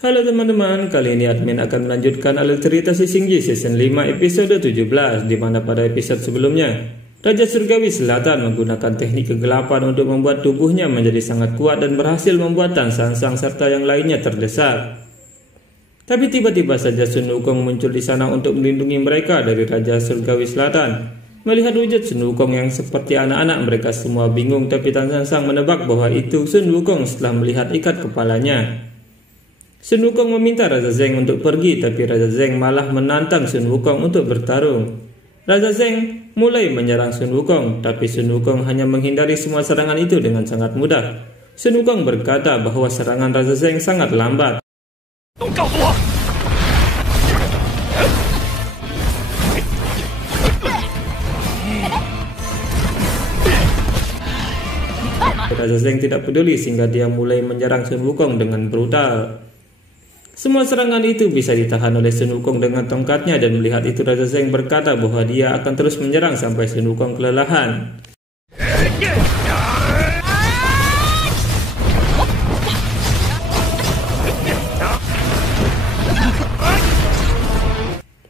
Halo teman-teman, kali ini admin akan melanjutkan alur cerita Si Xingji season 5 episode 17, di mana pada episode sebelumnya Raja Surgawi Selatan menggunakan teknik kegelapan untuk membuat tubuhnya menjadi sangat kuat dan berhasil membuat Tan San Sang serta yang lainnya terdesak. Tapi tiba-tiba saja Sun Wukong muncul di sana untuk melindungi mereka dari Raja Surgawi Selatan. Melihat wujud Sun Wukong yang seperti anak-anak, mereka semua bingung, tapi Tan San Sang menebak bahwa itu Sun Wukong setelah melihat ikat kepalanya. Sun Wukong meminta Raja Zheng untuk pergi, tapi Raja Zheng malah menantang Sun Wukong untuk bertarung. Raja Zheng mulai menyerang Sun Wukong, tapi Sun Wukong hanya menghindari semua serangan itu dengan sangat mudah. Sun Wukong berkata bahwa serangan Raja Zheng sangat lambat. Raja Zheng tidak peduli sehingga dia mulai menyerang Sun Wukong dengan brutal. Semua serangan itu bisa ditahan oleh Sun Wukong dengan tongkatnya, dan melihat itu Raja Zheng berkata bahwa dia akan terus menyerang sampai Sun Wukong kelelahan.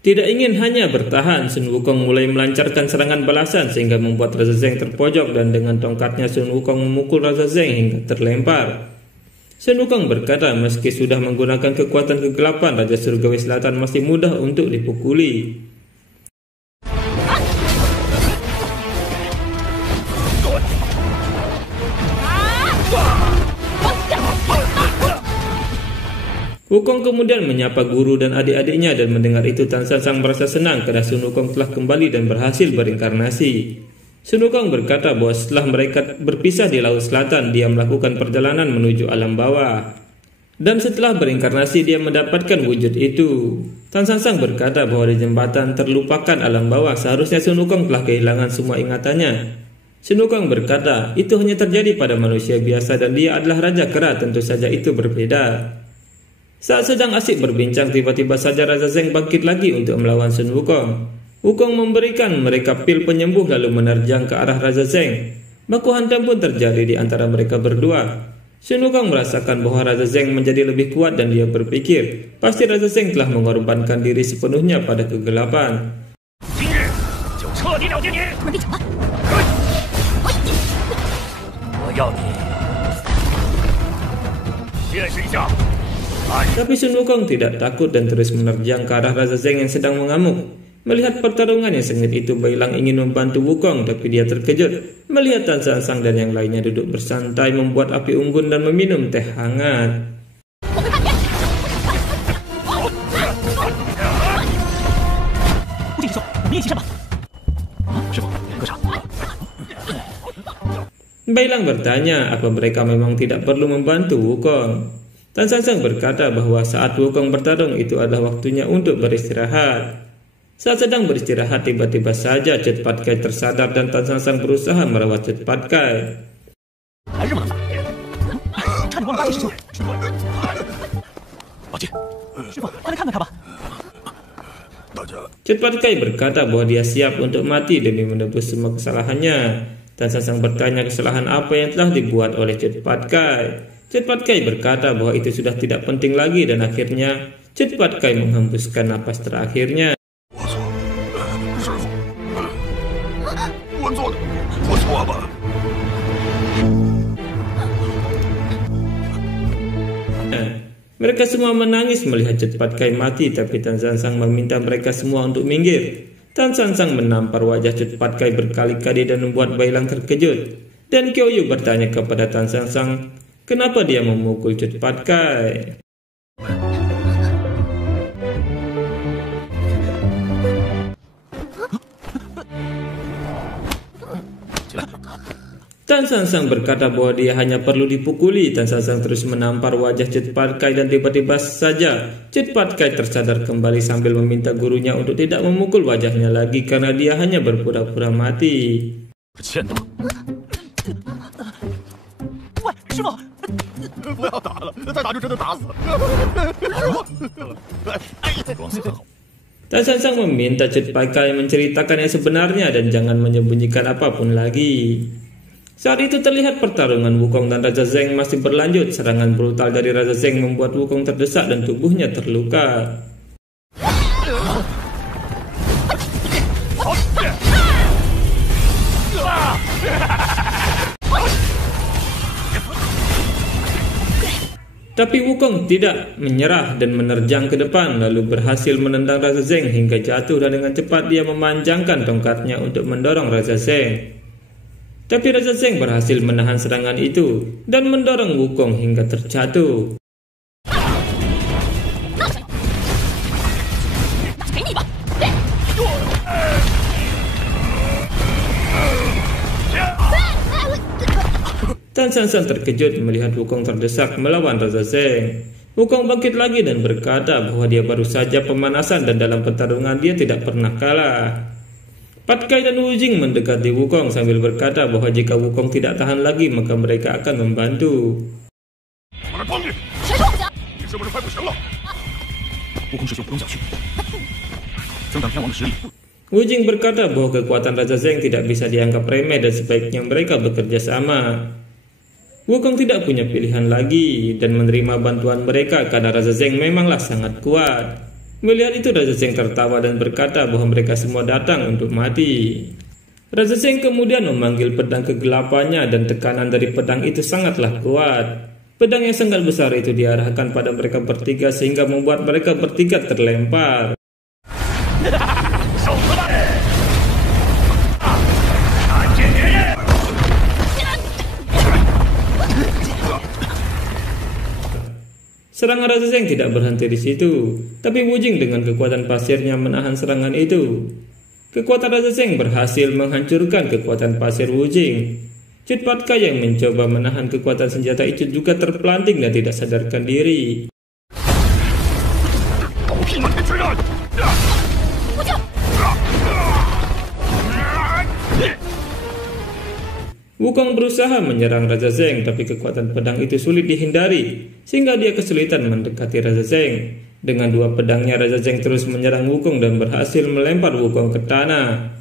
Tidak ingin hanya bertahan, Sun Wukong mulai melancarkan serangan balasan sehingga membuat Raja Zheng terpojok, dan dengan tongkatnya Sun Wukong memukul Raja Zheng hingga terlempar. Sun Wukong berkata meski sudah menggunakan kekuatan kegelapan, Raja Surgawi Selatan masih mudah untuk dipukuli. Wukong kemudian menyapa guru dan adik-adiknya dan mendengar itu Tan San Sang merasa senang karena Sun Wukong telah kembali dan berhasil berinkarnasi. Sun Wukong berkata bahwa setelah mereka berpisah di Laut Selatan, dia melakukan perjalanan menuju alam bawah. Dan setelah berinkarnasi dia mendapatkan wujud itu. Tan San Sang berkata bahwa di jembatan terlupakan alam bawah seharusnya Sun Wukong telah kehilangan semua ingatannya. Sun Wukong berkata itu hanya terjadi pada manusia biasa dan dia adalah Raja Kera, tentu saja itu berbeda. Saat sedang asik berbincang, tiba-tiba saja Raja Zeng bangkit lagi untuk melawan Sun Wukong. Wukong memberikan mereka pil penyembuh lalu menerjang ke arah Raja Zeng. Baku hantam pun terjadi di antara mereka berdua. Sun Wukong merasakan bahwa Raja Zeng menjadi lebih kuat dan dia berpikir, pasti Raja Zeng telah mengorbankan diri sepenuhnya pada kegelapan. Tapi Sun Wukong tidak takut dan terus menerjang ke arah Raja Zeng yang sedang mengamuk. Melihat pertarungan yang sengit itu, Bai Lang ingin membantu Wukong, tapi dia terkejut melihat Tan San Sang dan yang lainnya duduk bersantai membuat api unggun dan meminum teh hangat. Bai Lang bertanya apa mereka memang tidak perlu membantu Wukong. Tan San Sang berkata bahwa saat Wukong bertarung itu adalah waktunya untuk beristirahat. Saat sedang beristirahat, tiba-tiba saja Cut Pat Kai tersadar dan Tan San Sang berusaha merawat Cut Pat Kai. Cut Pat Kai berkata bahwa dia siap untuk mati demi menebus semua kesalahannya. Tan San Sang bertanya kesalahan apa yang telah dibuat oleh Cut Pat Kai. Cut Pat Kai berkata bahwa itu sudah tidak penting lagi dan akhirnya Cut Pat Kai menghembuskan napas terakhirnya. Mereka semua menangis melihat Cut Pat Kai mati, tapi Tan San Sang meminta mereka semua untuk minggir. Tan San Sang menampar wajah Cut Pat Kai berkali-kali dan membuat Bai Lang terkejut. Dan Qiao Yu bertanya kepada Tan San Sang, kenapa dia memukul Cut Pat Kai? Tan San Sang berkata bahwa dia hanya perlu dipukuli. Tan San Sang terus menampar wajah Cut Pat Kai dan tiba-tiba saja Cut Pat Kai tersadar kembali sambil meminta gurunya untuk tidak memukul wajahnya lagi karena dia hanya berpura-pura mati. Tan San Sang meminta Cut Pat Kai menceritakan yang sebenarnya dan jangan menyembunyikan apapun lagi. Saat itu terlihat pertarungan Wukong dan Raja Zeng masih berlanjut. Serangan brutal dari Raja Zeng membuat Wukong terdesak dan tubuhnya terluka. Tapi Wukong tidak menyerah dan menerjang ke depan, lalu berhasil menendang Raja Zeng hingga jatuh dan dengan cepat dia memanjangkan tongkatnya untuk mendorong Raja Zeng. Tapi Raja Zeng berhasil menahan serangan itu dan mendorong Wukong hingga terjatuh. Tan San Sang terkejut melihat Wukong terdesak melawan Raja Zeng. Wukong bangkit lagi dan berkata bahwa dia baru saja pemanasan dan dalam pertarungan dia tidak pernah kalah. Pat Kai dan Wu Jing mendekati Wukong sambil berkata bahwa jika Wukong tidak tahan lagi maka mereka akan membantu. Wu Jing berkata bahwa kekuatan Raja Zeng tidak bisa dianggap remeh dan sebaiknya mereka bekerja sama. Wukong tidak punya pilihan lagi dan menerima bantuan mereka karena Raja Zeng memanglah sangat kuat. Melihat itu Raja Zeng tertawa dan berkata bahwa mereka semua datang untuk mati. Raja Zeng kemudian memanggil pedang kegelapannya dan tekanan dari pedang itu sangatlah kuat. Pedang yang sangat besar itu diarahkan pada mereka bertiga sehingga membuat mereka bertiga terlempar. Serangan Raja Zheng tidak berhenti di situ, tapi Wu Jing dengan kekuatan pasirnya menahan serangan itu. Kekuatan Raja Zheng berhasil menghancurkan kekuatan pasir Wu Jing. Cut Pat Kai yang mencoba menahan kekuatan senjata itu juga terpelanting dan tidak sadarkan diri. Wukong berusaha menyerang Raja Zheng, tapi kekuatan pedang itu sulit dihindari, sehingga dia kesulitan mendekati Raja Zheng. Dengan dua pedangnya, Raja Zheng terus menyerang Wukong dan berhasil melempar Wukong ke tanah.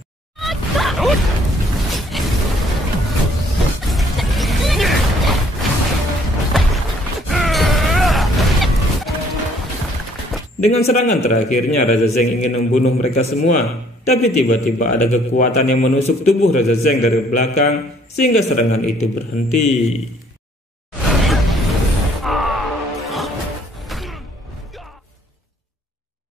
Dengan serangan terakhirnya, Raja Zheng ingin membunuh mereka semua, tapi tiba-tiba ada kekuatan yang menusuk tubuh Raja Zheng dari belakang, sehingga serangan itu berhenti.